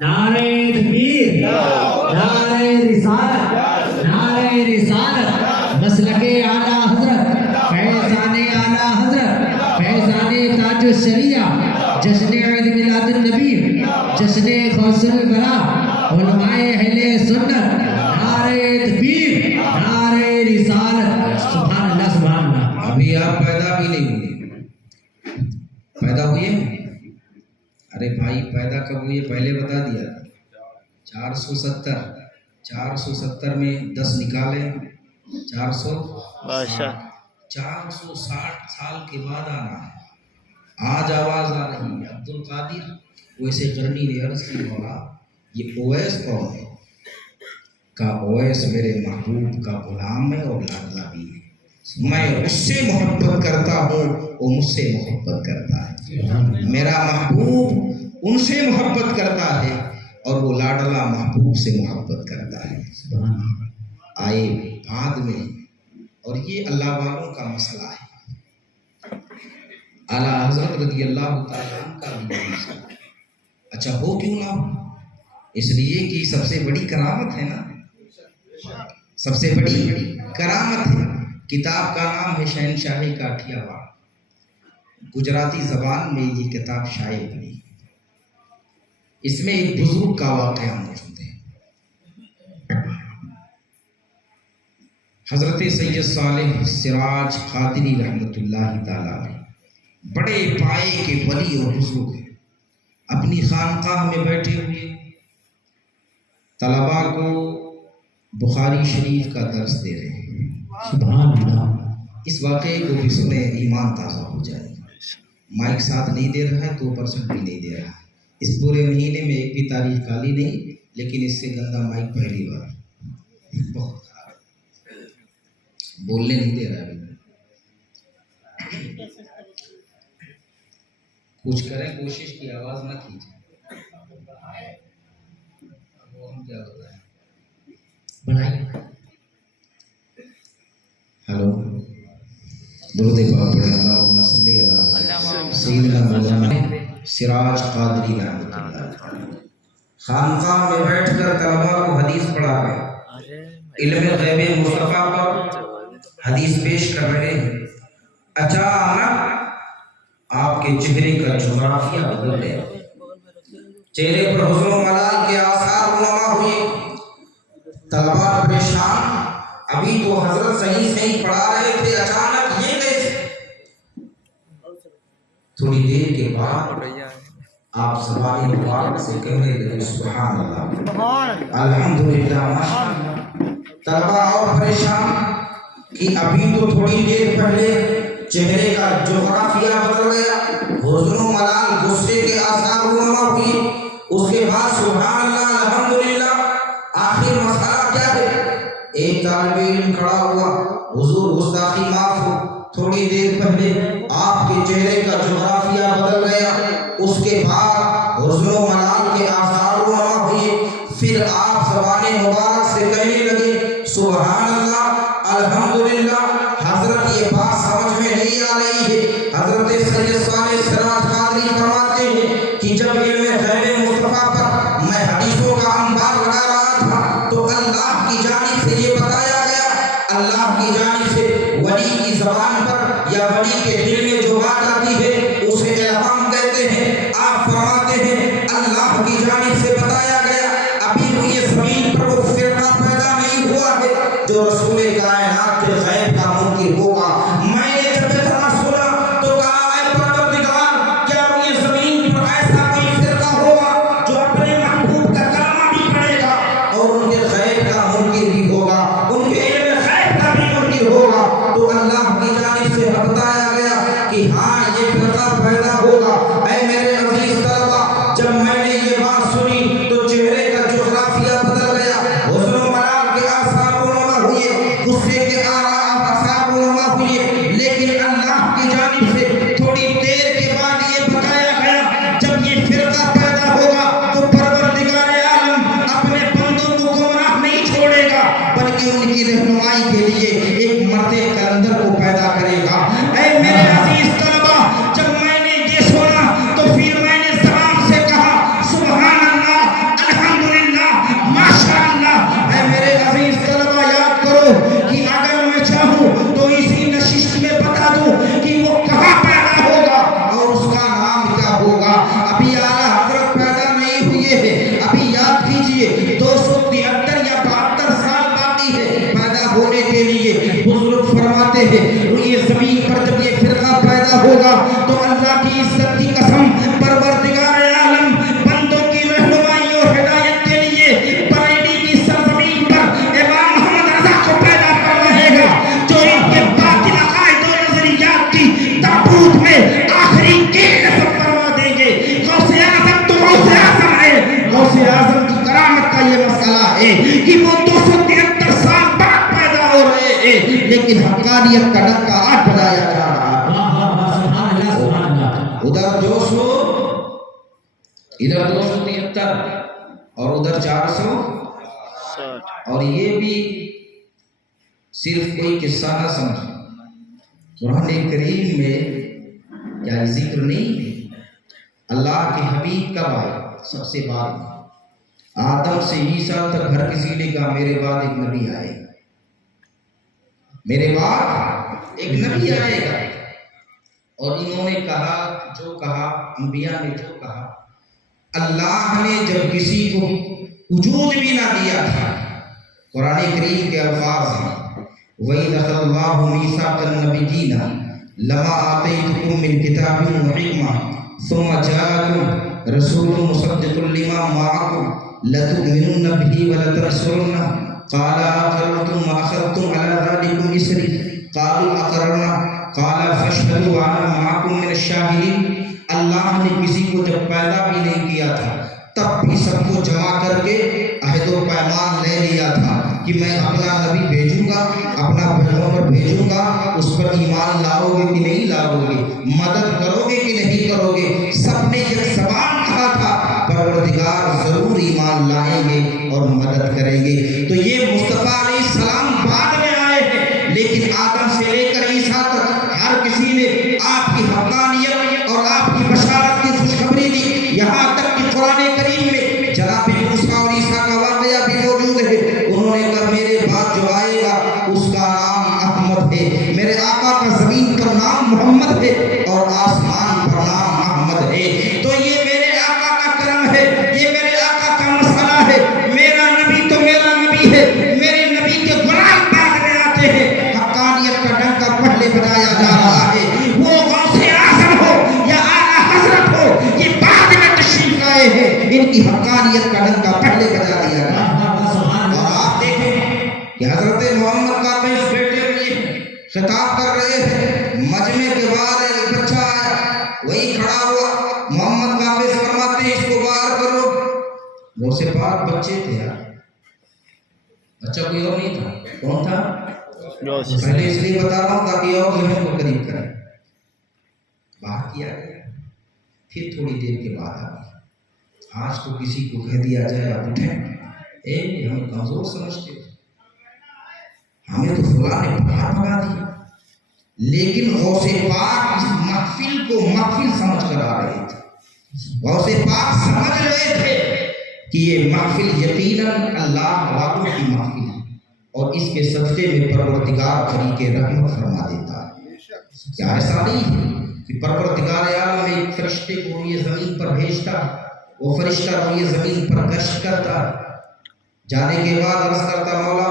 نعرہ تکبیر، نعرہ رسالت، نعرہ رسالت، مسلک اعلیٰ حضرت، فیضان اعلیٰ حضرت، فیضان تاج الشریعہ، جشن عید میلاد النبی، جشن غوث الورا، علماء اہل سنت، نعرہ تکبیر، نعرہ رسالت، سبحان اللہ سبحان اللہ۔ ابھی آپ پیدا بھی نہیں ہوئے، پیدا ہوئے؟ ارے بھائی پیدا کب ہوئے پہلے بتا دیا۔ 470 میں 10 نکالے، 460 سال کے بعد آنا ہے۔ آج آواز آ رہی ہے عبد القادر اویس قرنی نے عرض کی مولا یہ اویس کون ہے؟ کہا اویس میرے محبوب کا غلام ہے اور لاڈلا بھی ہے، میں اس سے محبت کرتا ہوں وہ مجھ سے محبت کرتا ہے، میرا محبوب ان سے محبت کرتا ہے اور وہ لاڈلا محبوب سے محبت کرتا ہے۔ آئے بعد میں، اور یہ اللہ والوں کا مسئلہ ہے، اعلیٰ حضرت رضی اللہ تعالیٰ عنہ کا بھی مسئلہ ہے۔ اچھا ہو کیوں نہ ہو؟ اس لیے کہ سب سے بڑی کرامت ہے نا، سب سے بڑی کرامت ہے۔ کتاب کا نام ہے شہنشاہ کاٹھیا واڑ، گجراتی زبان میں یہ کتاب شائع ہوئی، اس میں ایک بزرگ کا واقعہ موجود ہے۔ حضرت سید صالح سراج قادری رحمۃ اللہ تعالی بڑے پائے کے ولی اور بزرگ ہیں، اپنی خانقاہ میں بیٹھے ہوئے طلباء کو بخاری شریف کا درس دے رہے ہیں۔ سبحان اللہ۔ اس واقعے کو بھی سنے ایمان تازہ ہو جائے گا۔ مائک ساتھ نہیں دے رہا ہے، 2% بھی نہیں دے رہا ہے، اس پورے مہینے میں ایک بھی تاریخ کالی نہیں، لیکن اس سے گندا مائک پہلی بار، بہت خراب، بولنے نہیں دے رہا ہے۔ کچھ کریں کوشش کی آواز نہ کیجیے، وہ ہم کیا بتائیں، بڑھائیے۔ ہلو، درود پاک پڑھیں، اللہم صلی علی سیدنا مولانا سراج قادری رحمۃ اللہ۔ خانقاہ میں بیٹھ کر طلباء کو حدیث پڑھا رہے، علم غیب مصطفیٰ پر حدیث پیش کر رہے ہیں۔ اچانک آپ کے چہرے کا جغرافیہ بدل گیا، چہرے پر حزن و ملال کے آثار نما ہوئے، طلباء پریشان، ابھی تو حضرت صحیح پڑھا رہے تھے، اچانک یہ کیسے؟ تھوڑی دیر کے بعد آپ زبان مبارک سے کہنے لگے سبحان اللہ، الحمدللہ، ماشاءاللہ۔ طلباء اور پریشان کہ ابھی تو تھوڑی دیر پہلے چہرے کا جغرافیہ بدل گیا، حزن و ملال، غصے کے آثار رونما ہوئی، اس کے بعد سبحان اللہ، الحمدللہ۔ آخر مسئلہ کیا ہے؟ ایک طالب علم کھڑا ہوا، حضور گستاخی معاف ہو، تھوڑی دیر پہلے آپ کے چہرے کا جغرافیہ بدل گیا، اس کے بعد حزن و ملال کے آثار رونما ہوئے، پھر آپ زبان مبارک سے کہنے لگے سبحان اللہ الحمدللہ۔ حضرت یہ بات سمجھ میں نہیں آ رہی ہے۔ حضرت سید صالح سراج قادری فرماتے ہیں کہ جب علم غیب مصطفیٰ پر میں حدیثوں کا انبار لگا رہا تھا تو اللہ کی جانب سے یہ بتایا گیا، اللہ کی جانب سے ولی کی زبان پر یا ولی کے دل میں جو بات آتی ہے اسے الہام کہتے ہیں۔ آپ فرماتے ہیں اللہ کی جانب سے بتایا گیا، ابھی تو یہ زمین پر وہ فرقہ پیدا نہیں ہوا ہے جو رسول کائنات کے غیب کا منکر ہوگا۔ میں نے جب اتنا سنا تو کہا اے پروردگار، کیا یہ زمین پر ایسا کوئی فرقہ ہوگا جو اپنے محبوب کا کلمہ بھی پڑھے گا اور ان کے غیب کا منکر بھی ہوگا، ان کے علم غیب کا بھی منکر ہوگا؟ تو اللہ کی جانب سے بتایا گیا کہ ہاں یہ فرقہ پیدا ہوگا۔ اے میرے عزیز طلبہ، جب میں نے یہ بات سنی تو چہرے کا جغرافیہ بدل گیا، حزن و ملال کے آثار رونما ہوئے، غصے کے آثار رونما ہوئے، لیکن اللہ کی جانب سے تھوڑی دیر کے بعد یہ بتایا گیا جب یہ فرقہ پیدا ہوگا تو پروردگار عالم اپنے بندوں کو گمراہ نہیں چھوڑے گا بلکہ ان کی رہنمائی کے لیے ایک مرد کلندر کو پیدا کرے گا۔ اے میرے عزیز طلبہ، جب میں نے یہ سنا تو پھر میں نے زبان سے کہا سبحان اللہ الحمدللہ ماشاءاللہ۔ اے میرے عزیز طلبہ، یاد کرو کہ اگر میں چاہوں تو اسی نشست میں بتا دوں کہ وہ کہاں پیدا ہوگا اور اس کا نام کیا ہوگا۔ ابھی اعلیٰ حضرت پیدا نہیں ہوئے ہیں، ابھی یاد کیجئے 273 یا 72 سال باقی ہے پیدا ہونے کے لیے۔ بزرگ فرماتے ہیں یہ زمین پر جب یہ فرقہ پیدا ہوگا تو اللہ کی عزت کی قسم پروردگار عالم بندوں کی رہنمائی اور ہدایت کے لیے بریلی کی سرزمین پر امام محمد رضا کو پیدا کر رہے گا جو ان کے باطل عقائد و نظریات کی تابوت میں آخری کیل نصب فرما دیں گے۔ غوث اعظم تو غوث اعظم ہے، غوث اعظم کی کرامت کا یہ مسئلہ ہے کہ وہ 273 سال بعد پیدا ہو رہے ہیں لیکن حقانیت کا ڈنکا آج بجایا جا رہا ہے۔ سبحان اللہ سبحان اللہ۔ ادھر 200 ادھر 273 اور ادھر 400 اور یہ بھی صرف کوئی قصہ نہ سمجھ، قرآن کریم میں کیا ذکر نہیں ہے؟ اللہ کے حبیب کب آئے؟ سب سے بعد آدم سے عیسیٰ تک ہر کسی نے کہا میرے بعد ایک نبی آئے گا، میرے بعد ایک نبی آئے گا، اور انہوں نے کہا جو کہا، انبیاء نے جو کہا، اللہ نے جب کسی کو وجود بھی نہ دیا تھا، قرآن کریم کے الفاظ ہیں وَإِذْ أَخَذَ اللَّهُ مِيثَاقَ النَّبِيِّينَ لَمَا آتَيْتُكُم مِّن كِتَابٍ وَحِكْمَةٍ ثُمَّ جَاءَكُم رَّسُولٌ مُصَدِّقٌ لِّمَا مَعَكُمْ لَتُؤْمِنُنَّ بِهِ وَلَتَنصُرُنَّهُ قال أقررتم وأخذتم على ذلكم إصري قالوا أقررنا قال فاشهدوا وأنا معكم من الشاهدين۔ اللہ نے کسی کو جب پیدا بھی نہیں کیا تھا تب بھی سب کو جمع کر کے عہد و پیمان لے لیا تھا کہ میں اپنا نبی بھیجوں گا، اپنا پیغمبر بھیجوں گا، اس پر ایمان لاؤ گے کہ نہیں لاؤ گے، مدد کرو گے کہ نہیں کرو گے۔ سب نے ایک زبان کہا تھا پروردگار ضرور ایمان لائیں گے اور مدد کریں گے۔ تو یہ مصطفیٰ علیہ السلام بعد میں آئے ہیں، لیکن آدم سے لے کر عیسیٰ تک ہر کسی نے آپ کی حقانیت اور آپ کی بشارت کی خوشخبری دی، یہاں تک کہ قرآن کریم میں جناب موسیٰ اور عیسیٰ کا واقعہ بھی موجود ہے۔ انہوں نے کہا میرے بعد جو آئے گا اس کا نام احمد ہے، میرے آقا کا زمین پر نام محمد ہے اور آسمان پر نام احمد ہے۔ تو یہ میرے آقا کا کرم ہے، یہ میرے آقا کا مسئلہ ہے۔ میرا نبی تو میرا نبی ہے، میرے نبی کے غلام بعد میں آتے ہیں، حقانیت کا ڈنکا پہلے بجایا جا رہا ہے۔ وہ غوث اعظم ہو یا اعلیٰ حضرت ہو، یہ بعد میں تشریف لائے ہیں، ان کی حقانیت کا ڈنکا پہلے بجا دیا گیا۔ اور آپ دیکھیں کہ حضرت محمد کا اس بیٹے کے لیے خطاب کر رہے تھے، مجمع کے بعد ایک بچہ آیا، وہی کھڑا ہوا، محمد کا فرماتے ہیں اس کو باہر کرو۔ وہ سے پاک بچے تھے یار، بچہ کوئی اور نہیں تھا. کون تھا؟ یوسف پہلے اس لیے بتا رہا ہوں تاکہ اور ذہن کو قریب کریں. باہر کیا گیا، پھر تھوڑی دیر کے بعد آ گیا. آج تو کسی کو کہہ دیا جائے آپ اٹھیں، ہم کمزور سمجھتے ہیں، ہمیں تو فلاں نے باہر بھگا دیا. لیکن غوث پاک اس محفل کو محفل سمجھ کر آ رہے تھے. غوث پاک سمجھ رہے تھے کہ یہ محفل یقیناً اللہ والوں کی محفل ہے اور اس کے صدقے میں پروردگار طریقے رحمت فرما دیتا ہے. کیا ایسا نہیں ہے کہ پروردگار عالم ایک فرشتے کو یہ زمین پر بھیجتا ہے، وہ فرشتہ وہ یہ زمین پر گشت کرتا ہے، جانے کے بعد عرض کرتا مولا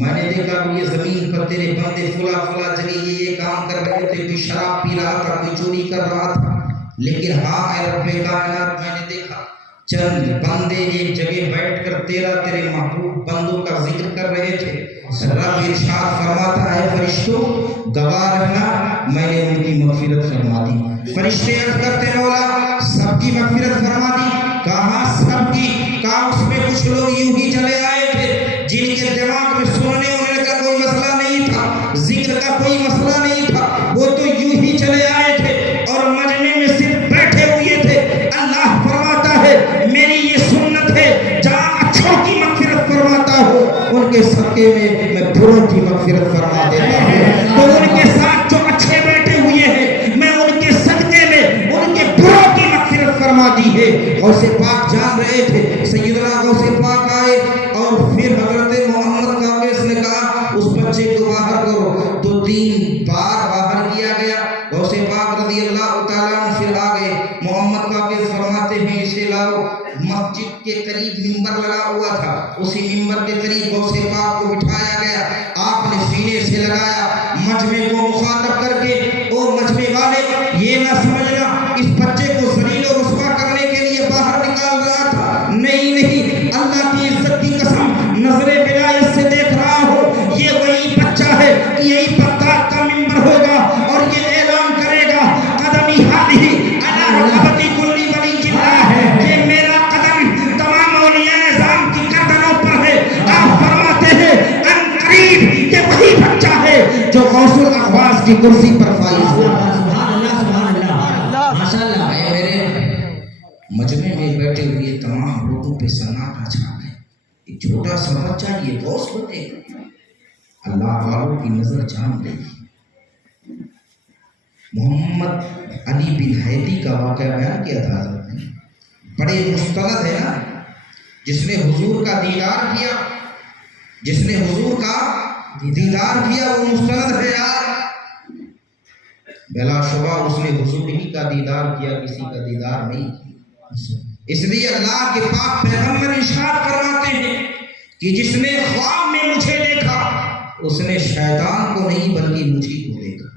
میں نے دیکھا کہ یہ زمین پر تیرے بندے فلا فلا جگہ یہ کام کر رہے تھے، کوئی شراب پی رہا تھا، کوئی چوری کر رہا تھا، لیکن ہاں اے رب کائنات میں نے دیکھا چند بندے ایک جگہ بیٹھ کر تیرے محبوب بندوں کا ذکر کر رہے تھے. رب ارشاد فرماتا ہے فرشتوں گواہ رہنا میں نے ان کی مغفرت فرما دی. فرشتے عرض کرتے مولا سب کی مغفرت فرما دی. کہاں سب کی؟ کہاں اس میں کچھ لوگ یوں ہی چلے آئے تھے جن کے دماغ میں سننے اڑنے کا کوئی مسئلہ نہیں تھا، ذکر کا کوئی مسئلہ نہیں تھا، وہ تو یوں ہی چلے آئے تھے اور مجمع میں صرف بیٹھے ہوئے تھے. اللہ فرماتا ہے میری یہ سنت ہے جہاں اچھوں کی مغفرت فرماتا ہو ان کے صدقے میں بروں کی مغفرت فرما دیتا ہوں. تو ان کے ساتھ جو اچھے بیٹھے ہوئے ہیں میں ان کے صدقے میں ان کے بروں کی مغفرت فرما دی ہے. غوث پاک جان رہے تھے. سیدنا غوث پاک آئے اور پھر حضرت محمد کا کیس نے کہا اس بچے کو باہر کرو. تو 3 بار باہر کیا گیا. غوث پاک رضی اللہ تعالیٰ عنہ پھر آ گئے. محمد کا کیس فرماتے ہیں اسے لاؤ. مسجد کے قریب ممبر لگا ہوا تھا، اسی ممبر کے قریب غوث پاک کو بٹھایا گیا. آپ نے سینے سے لگایا مجمع کو مخاطب کر کے او مجمع والے یہ نہ سمجھنا اس بچے کو ذلیل و رسوا کرنے کے لیے باہر نکال رہا تھا. نہیں اللہ کی عزت کی قسم نظر ولایت سے دیکھ رہا ہو یہ وہی بچہ ہے، یہی بغداد کا ممبر ہوگا اور یہ اعلان کرے گا قدمی ہاتھی علی رقبتی کلی ولی اللہ ہے. یہ میرا قدم تمام اولیاء نظام کی گردنوں پر ہے. آپ فرماتے ہیں ان قریب یہ وہی بچہ ہے جو غوث الاحواز کی کرسی پر فائز ہوگا. سبحان اللہ سبحان اللہ ماشاء اللہ. میرے مجمع میں بیٹھے ہوئے تمام لوگوں پہ سناٹا چھا گیا. ایک چھوٹا سا بچہ یہ غوث بنے گا. اللہ والوں کی نظر جان گئی. محمد علی بن حیدی کا واقعہ بیان کیا تھا حضرت نے. بڑے مستند ہے نا. جس نے حضور کا دیدار کیا، جس نے حضور کا دیدار کیا وہ مستند ہے یار. بلا شبہ اس نے حضور ہی کا دیدار کیا، کسی کا دیدار نہیں. اس لیے اللہ کے پاک پیغمبر ارشاد فرماتے ہیں کہ جس نے خواب میں مجھے دیکھا اس نے شیطان کو نہیں بلکہ مجھے کو دیکھا.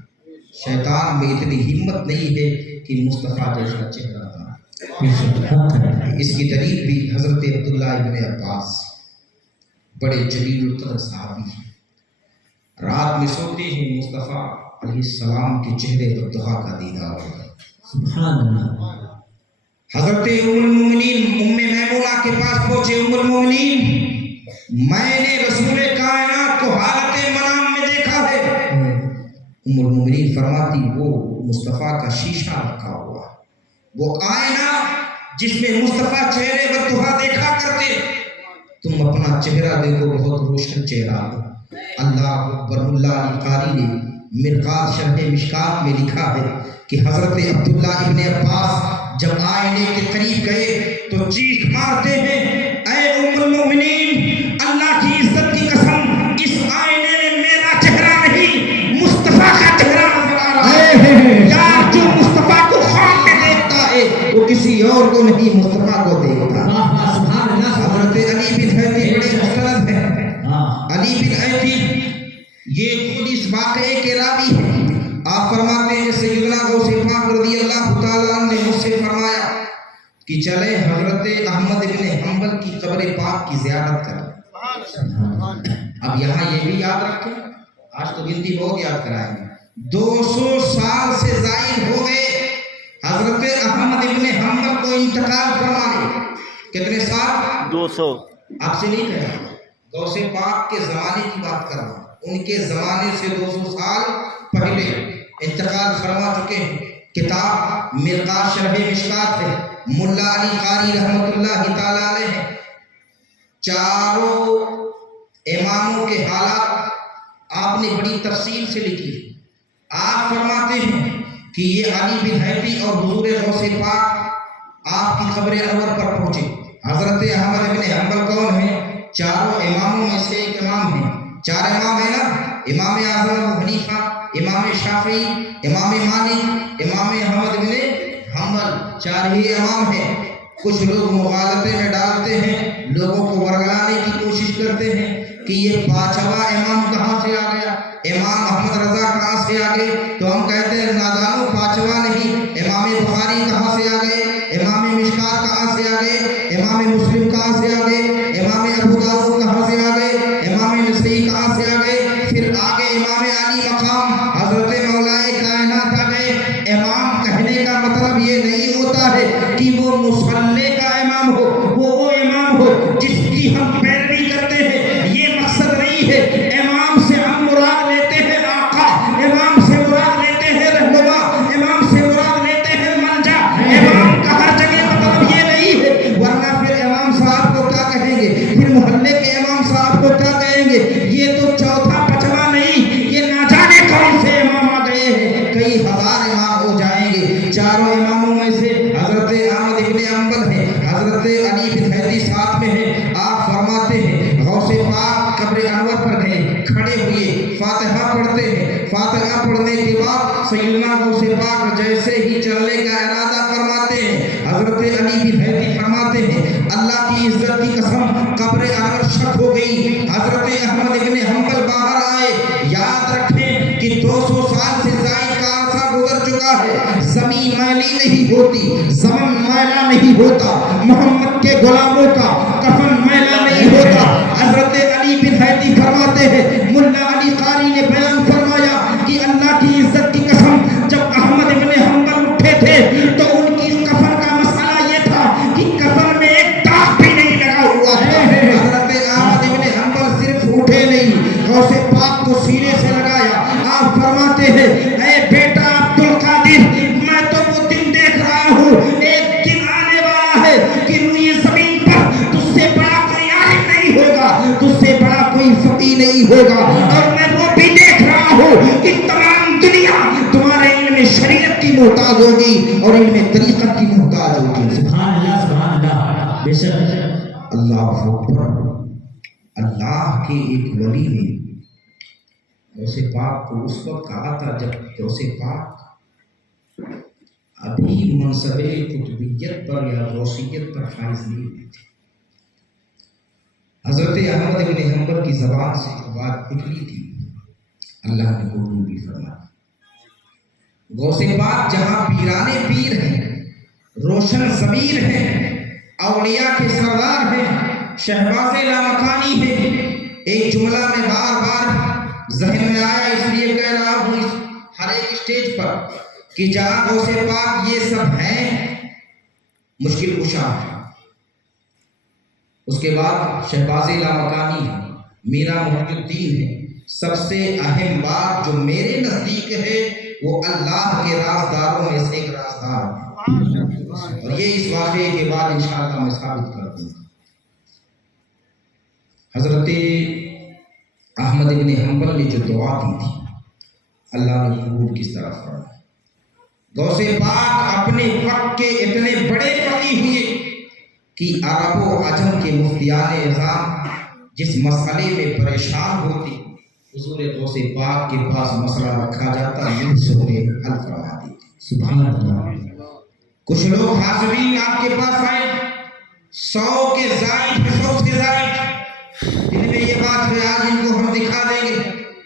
شیطان میں اتنی ہمت نہیں ہے کہ مصطفیٰ جیسا چہرہ تھا. اس کی دلیل بھی حضرت عبداللہ ابن عباس بڑے جلیل القدر صحابی ہیں. رات میں سوتے ہیں مصطفیٰ علیہ السلام کے چہرے پر دعا کا دیدار ہوتا ہے. سبحان اللہ. حضرت ام المومنین ام میمونہ کے پاس پہنچے. ام المومنین میں نے رسول کائنات کو حالت منام میں دیکھا ہے. ام المومنین فرماتی وہ مصطفیٰ کا شیشہ رکھا ہوا، وہ آئینہ جس میں مصطفیٰ چہرے پر دعا دیکھا کرتے. تم اپنا چہرہ دیکھو بہت روشن چہرہ ہے. اللہ اکبر. اللہ علی قاری نے مرقات شرح مشکات میں لکھا ہے کہ حضرت عبداللہ ابن عباس جب آئینے کے قریب گئے تو چیخ مارتے ہیں اے ام المومنین اللہ کی عزت کی قسم اس آئینے میں میرا چہرہ نہیں مصطفیٰ کا چہرہ نظر آ رہا ہے. یار جو مصطفیٰ کو خواب میں دیکھتا ہے وہ کسی اور کو نہیں مصطفیٰ کو دیکھتا. سبحان اللہ. حضرت علی بن حیدی بڑے مستند ہیں. علی بن حیدی یہ خود اس واقعے کے راوی ہیں. آپ فرماتے ہیں سیدنا غوث پاک رضی اللہ تعالیٰ عنہ نے مجھ سے فرمایا کہ چلے حضرت احمد بن حنبل کی قبر پاک کی زیارت کریں. اب یہاں یہ بھی یاد رکھیں، آج تو گنتی بہت یاد کرائیں گے. 200 سال سے زائد ہو گئے حضرت احمد بن حنبل کو انتقال فرمانے. کتنے سال؟ 200. آپ سے نہیں کہا غوث پاک کے زمانے کی بات کر رہا ہوں، ان کے زمانے سے 200 سال پہلے انتقال فرما چکے ہیں۔ کتاب مرقات شرح مشکات ہے، ملا علی قاری رحمۃ اللہ تعالی علیہ چاروں اماموں کے حالات آپ نے بڑی تفصیل سے لکھی ہے۔ آپ فرماتے ہیں کہ یہ علی بن حیدی اور حضور غوث پاک آپ کی قبر انور پر پہنچے۔ حضرت احمد بن حنبل کون ہیں؟ چاروں اماموں میں سے ایک امام ہیں۔ چار امام ہیں نا، امام اعظم ابو حنیفہ، امام شافعی، امام مالک، امام احمد بن حنبل، چار ہی امام ہیں۔ کچھ لوگ مغالطے میں ڈالتے ہیں، لوگوں کو ورگلانے کی کوشش کرتے ہیں کہ یہ پانچواں امام کہاں سے آ گیا، امام احمد رضا کہاں سے آ گئے؟ تو ہم کہتے ہیں نادانوں، پانچواں نہیں، امام بخاری کہاں سے آ گئے، امام مشکات کہاں سے آ گئے، امام مسلم کہاں سے آ گئے، امام ابو داؤد کہاں سے آ گئے، امام نسائی کہاں سے آ گئے، پھر آگے امام علی مقام حضرت مولا کائنات آ گئے۔ امام کہنے کا مطلب یہ نہیں ہوتا ہے کہ وہ مصلی کا امام ہو، وہ امام ہو جس کی ہم پیروی کرتے ہیں، یہ مقصد نہیں ہے۔ امام سے ہم مراد لیتے ہیں آقا، امام سے مراد لیتے ہیں رہنما، امام سے مراد لیتے ہیں منجا۔ امام کا ہر جگہ مطلب یہ نہیں ہے، ورنہ پھر امام صاحب کو کیا کہیں گے، پھر محلے کے امام صاحب کو کیا کہیں گے؟ یہ تو چوتھا پچواں نہیں، یہ نہ جانے کون سے امام آ گئے ہیں، کئی ہزار امام ہو جائیں گے۔ چاروں اماموں میں سے حضرت احمد بن حنبل ہے، حضرت علی بن حیدی ساتھ میں ہے۔ آپ فرماتے ہیں غوث پاک قبر انور پر گئے، کھڑے ہوئے فاتحہ پڑھتے ہیں، فاتحہ پڑھنے کے بعد سیدنا غوث پاک جیسے ہی چلنے کا ارادہ فرماتے ہیں، حضرت علی بن حیدی فرماتے ہیں اللہ کی عزت کی قسم قبر انور شک ہو گئی۔ حضرت احمد بن حنبل باہر آئے۔ یاد رکھیں کہ 200 سال سے زائد کا عرصہ گزر چکا ہے، زمین میلی نہیں ہوتی، زمن میلا نہیں ہوتا، محمد کے غلاموں کا کفن میلا نہیں ہوتا۔ حضرت علی بن حیدی فرماتے ہیں، ملا علی قاری نے بیان فرمایا کہ اللہ کی عزت کی قسم جب احمد بن حنبل اٹھے تھے تو ان کی کفن کا مسئلہ یہ تھا کہ کفن میں ایک داغ بھی نہیں لگا ہوا تھا۔ حضرت احمد بن حنبل صرف اٹھے نہیں، غوث پاک کو سینے سے لگایا۔ آپ فرماتے ہیں اے بیٹا عبد القادر، میں تو وہ دن دیکھ رہا ہوں، ایک دن آنے والا ہے کہ روئے زمین پر تجھ سے بڑا کوئی عالم نہیں ہوگا، تجھ سے بڑا کوئی فقیہ نہیں ہوگا، اور میں وہ بھی دیکھ رہا ہوں کہ تمام دنیا تمہارے علم شریعت کی محتاج ہوگی اور علم طریقت کی محتاج ہوگی۔ سبحان اللہ، سبحان اللہ، بے شک اللہ اکبر۔ اللہ کے ایک ولی نے غوث پاک کو اس وقت کہا تھا جب غوث پاک ابھی منصب قطبیت پر یا غوثیت پر فائز نہیں ہوئے تھے۔ حضرت احمد بن حنبل کی زبان سے جو بات نکلی تھی اللہ نے قبول بھی فرمایا۔ غوث پاک جہاں پیرانے پیر ہیں، روشن ضمیر ہیں، اولیاء کے سردار ہیں، شہباز لامکانی ہیں، ایک جملہ میں بار بار ذہن میں آیا اس لیے کہہ رہا ہوں اس ہر ایک اسٹیج پر کہ جہاں غوث پاک یہ سب ہیں مشکل کشا ہے، اس کے بعد شہباز لامکانی ہے، میرا محی الدین ہے، سب سے اہم بات جو میرے نزدیک ہے وہ اللہ کے رازداروں میں سے ایک رازدار ہے، اور یہ اس واقعے کے بعد انشاءاللہ میں ثابت کر دوں گا۔ حضرت احمد بن حنبل نے جو دعا دی تھی اللہ نے قبول کس طرح فرمایا۔ غوث پاک اپنے وقت کے اتنے بڑے فقیہ ہوئے کہ عرب و عجم کے مفتیان اعظام جس مسئلے میں پریشان ہوتے حضور غوث پاک کے پاس مسئلہ رکھا جاتا یوں سے انہیں حل فرما دیتے۔ سبحان اللہ۔ کچھ لوگ حاضرین آپ کے پاس آئے 100 کے زائد 100 سے زائد، ان میں یہ بات ہے آج ان کو ہم دکھا دیں گے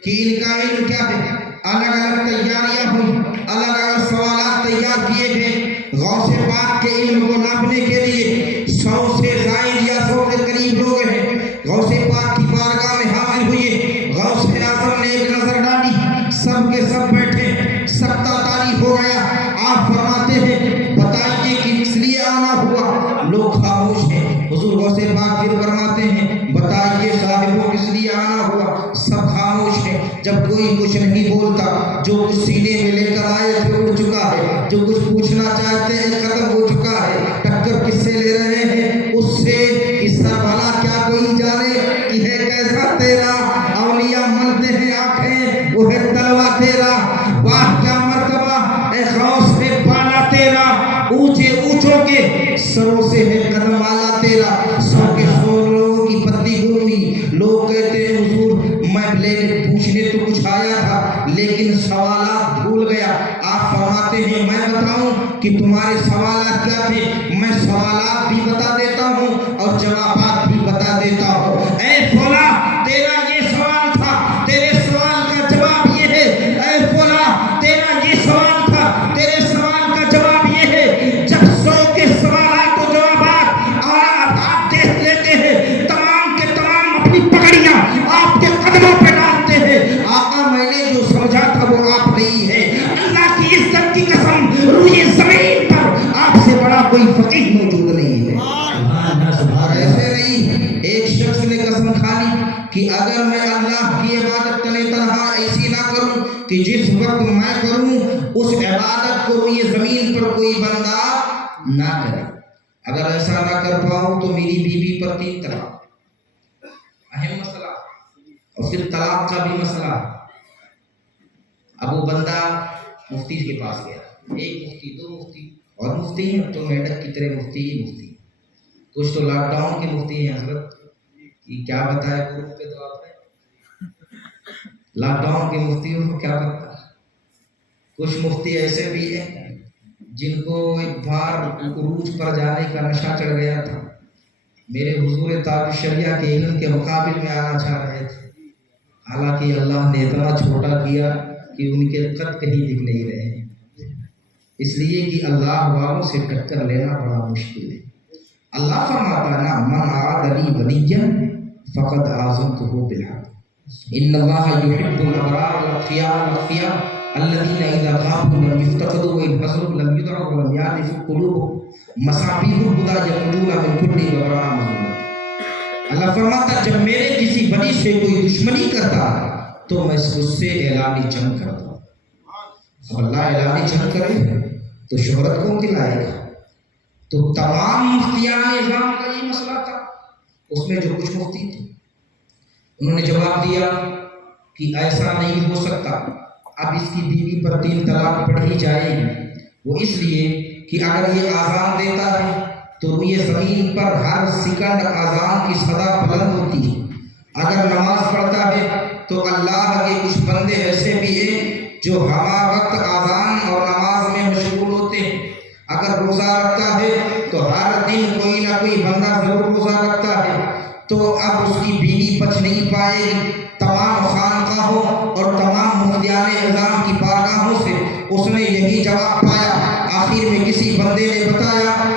کہ ان کا علم کیا ہے۔ الگ الگ تیاریاں ہوئی، الگ الگ سوالات تیار کیے گئے غوث پاک کے علم کو ناپنے کے لیے۔ 100 سے زائد یا 100 کے قریب لوگ ہیں غوث پاک کی بارگاہ میں حاضر ہوئے۔ غوث اعظم نے ایک نظر ڈالی، سب کے سب بیٹھے، سبتا طاری ہو گیا۔ آپ فرماتے ہیں بتائیے کہ کس لیے آنا ہوا؟ لوگ خاموش ہیں۔ حضور غوث پاک پھر فرماتے ہیں بتائیے صاحب جب کوئی کچھ نہیں بولتا، جو کچھ سینے میں لے کر آئے تھے اڑ چکا ہے، جو کچھ پوچھنا چاہتے ہیں ختم ہو چکا ہے، ٹکر کس سے لے رہے ہیں؟ اس سے اس طرح بھلا کیا کوئی جانے کہ ہے کیسا تیرا؟ اولیاء ملتے ہیں آنکھیں، وہ ہے تلوا تیرا، واہ کیا مرتبہ اے غوث ہے بالا تیرا، اونچے اونچوں کے سروں سے ہے قدم والا تیرا، سو کے سو لوگوں کی پتی گھومی، لوگ کہتے ہیں حضور میں لینے پوچھنے تو کچھ آیا تھا لیکن سوالات بھول گیا۔ آپ فرماتے ہیں میں بتاؤں کہ تمہارے سوالات کیا تھے؟ میں سوالات بھی بتا دیتا ہوں اور جوابات بھی بتا دیتا ہوں۔ اے فلاں تیرا یہ سوال تھا، تیرے سوال کا جواب یہ ہے۔ اے فلاں تیرا یہ سوال تھا، تیرے سوال کا جواب یہ ہے۔ جب 100 کے سوالات و جوابات آپ دیکھ لیتے ہیں، تمام کے تمام اپنی پگڑیاں آپ کے قدموں پہ ڈالتے ہیں۔ آقا میں نے جو سمجھا تھا وہ آپ نہیں ہے، اللہ کی عزت کی قسم روئے زمین پر آپ سے بڑا کوئی فقیہ موجود نہیں ہے۔ اور ایسے نہیں، ایک شخص نے قسم کھا لی کہ اگر میں اللہ کی عبادت تنہا ایسی نہ کروں کہ جس وقت میں کروں اس عبادت کو روئے زمین پر کوئی بندہ نہ کرے، اگر ایسا نہ کر پاؤں تو میری بیوی پر 3 طلاق، اہم مسئلہ، اور پھر طلاق کا بھی مسئلہ۔ اب وہ بندہ مفتی کے پاس گیا، ایک مفتی، 2 مفتی، اور مفتی ہیں تو میڈک کی طرح مفتی ہی مفتی، کچھ تو لاک ڈاؤن کے مفتی ہیں حضرت، کہ کیا بتائے گروپ پہ تو آپ نے لاک ڈاؤن کے مفتیوں کو کیا پتہ۔ کچھ مفتی ایسے بھی ہیں جن کو ایک بار عروج پر جانے کا نشہ چڑھ گیا تھا، میرے حضور تاج الشریعہ کے علم کے مقابل میں آنا چاہ رہے تھے، حالانکہ اللہ نے اتنا چھوٹا کیا کہ ان کے قد کہیں دکھ نہیں رہے ہیں، اس لیے کہ اللہ والوں سے ٹکر لینا بڑا مشکل ہے۔ اللہ فرماتا ہے نا من عاد لی ولیا فقد آذنتہ بالحرب، ان اللہ یحب الابرار الاقفیاء الذین اذا غابوا لم یفتقدوا وان حضروا لم یدعوا ولم یعرف قلوبهم مصابیح الہدی یقولون من کل وراء مظلمۃ۔ اللہ فرماتا جب میرے کسی بڑی سے کوئی دشمنی کرتا تو میں اس سے اعلان جنگ کرتا ہوں۔ اب اللہ اعلان جنگ کرے تو شہرت کون دلائے گا؟ تو تمام مفتیان اعظام کا یہ مسئلہ تھا، اس میں جو کچھ مفتی تھے انہوں نے جواب دیا کہ ایسا نہیں ہو سکتا، اب اس کی بیوی پر 3 طلاق پڑھی جائے گی، وہ اس لیے کہ اگر یہ آزان دیتا ہے تو روئے زمین پر ہر سیکنڈ آزان کی صدا بلند ہوتی ہے، اگر نماز پڑھتا ہے تو اللہ کے کچھ بندے ایسے بھی ہیں جو ہمہ وقت آزان اور نماز میں مشغول ہوتے ہیں، اگر روزہ رکھتا ہے تو ہر دن کوئی نہ کوئی بندہ ضرور روزہ رکھتا ہے، تو اب اس کی بیوی بچ نہیں پائے گی۔ تمام خانقاہوں اور تمام مفتیان اعظام کی بارگاہوں سے اس نے یہی جواب پایا۔ آخر میں کسی بندے نے بتایا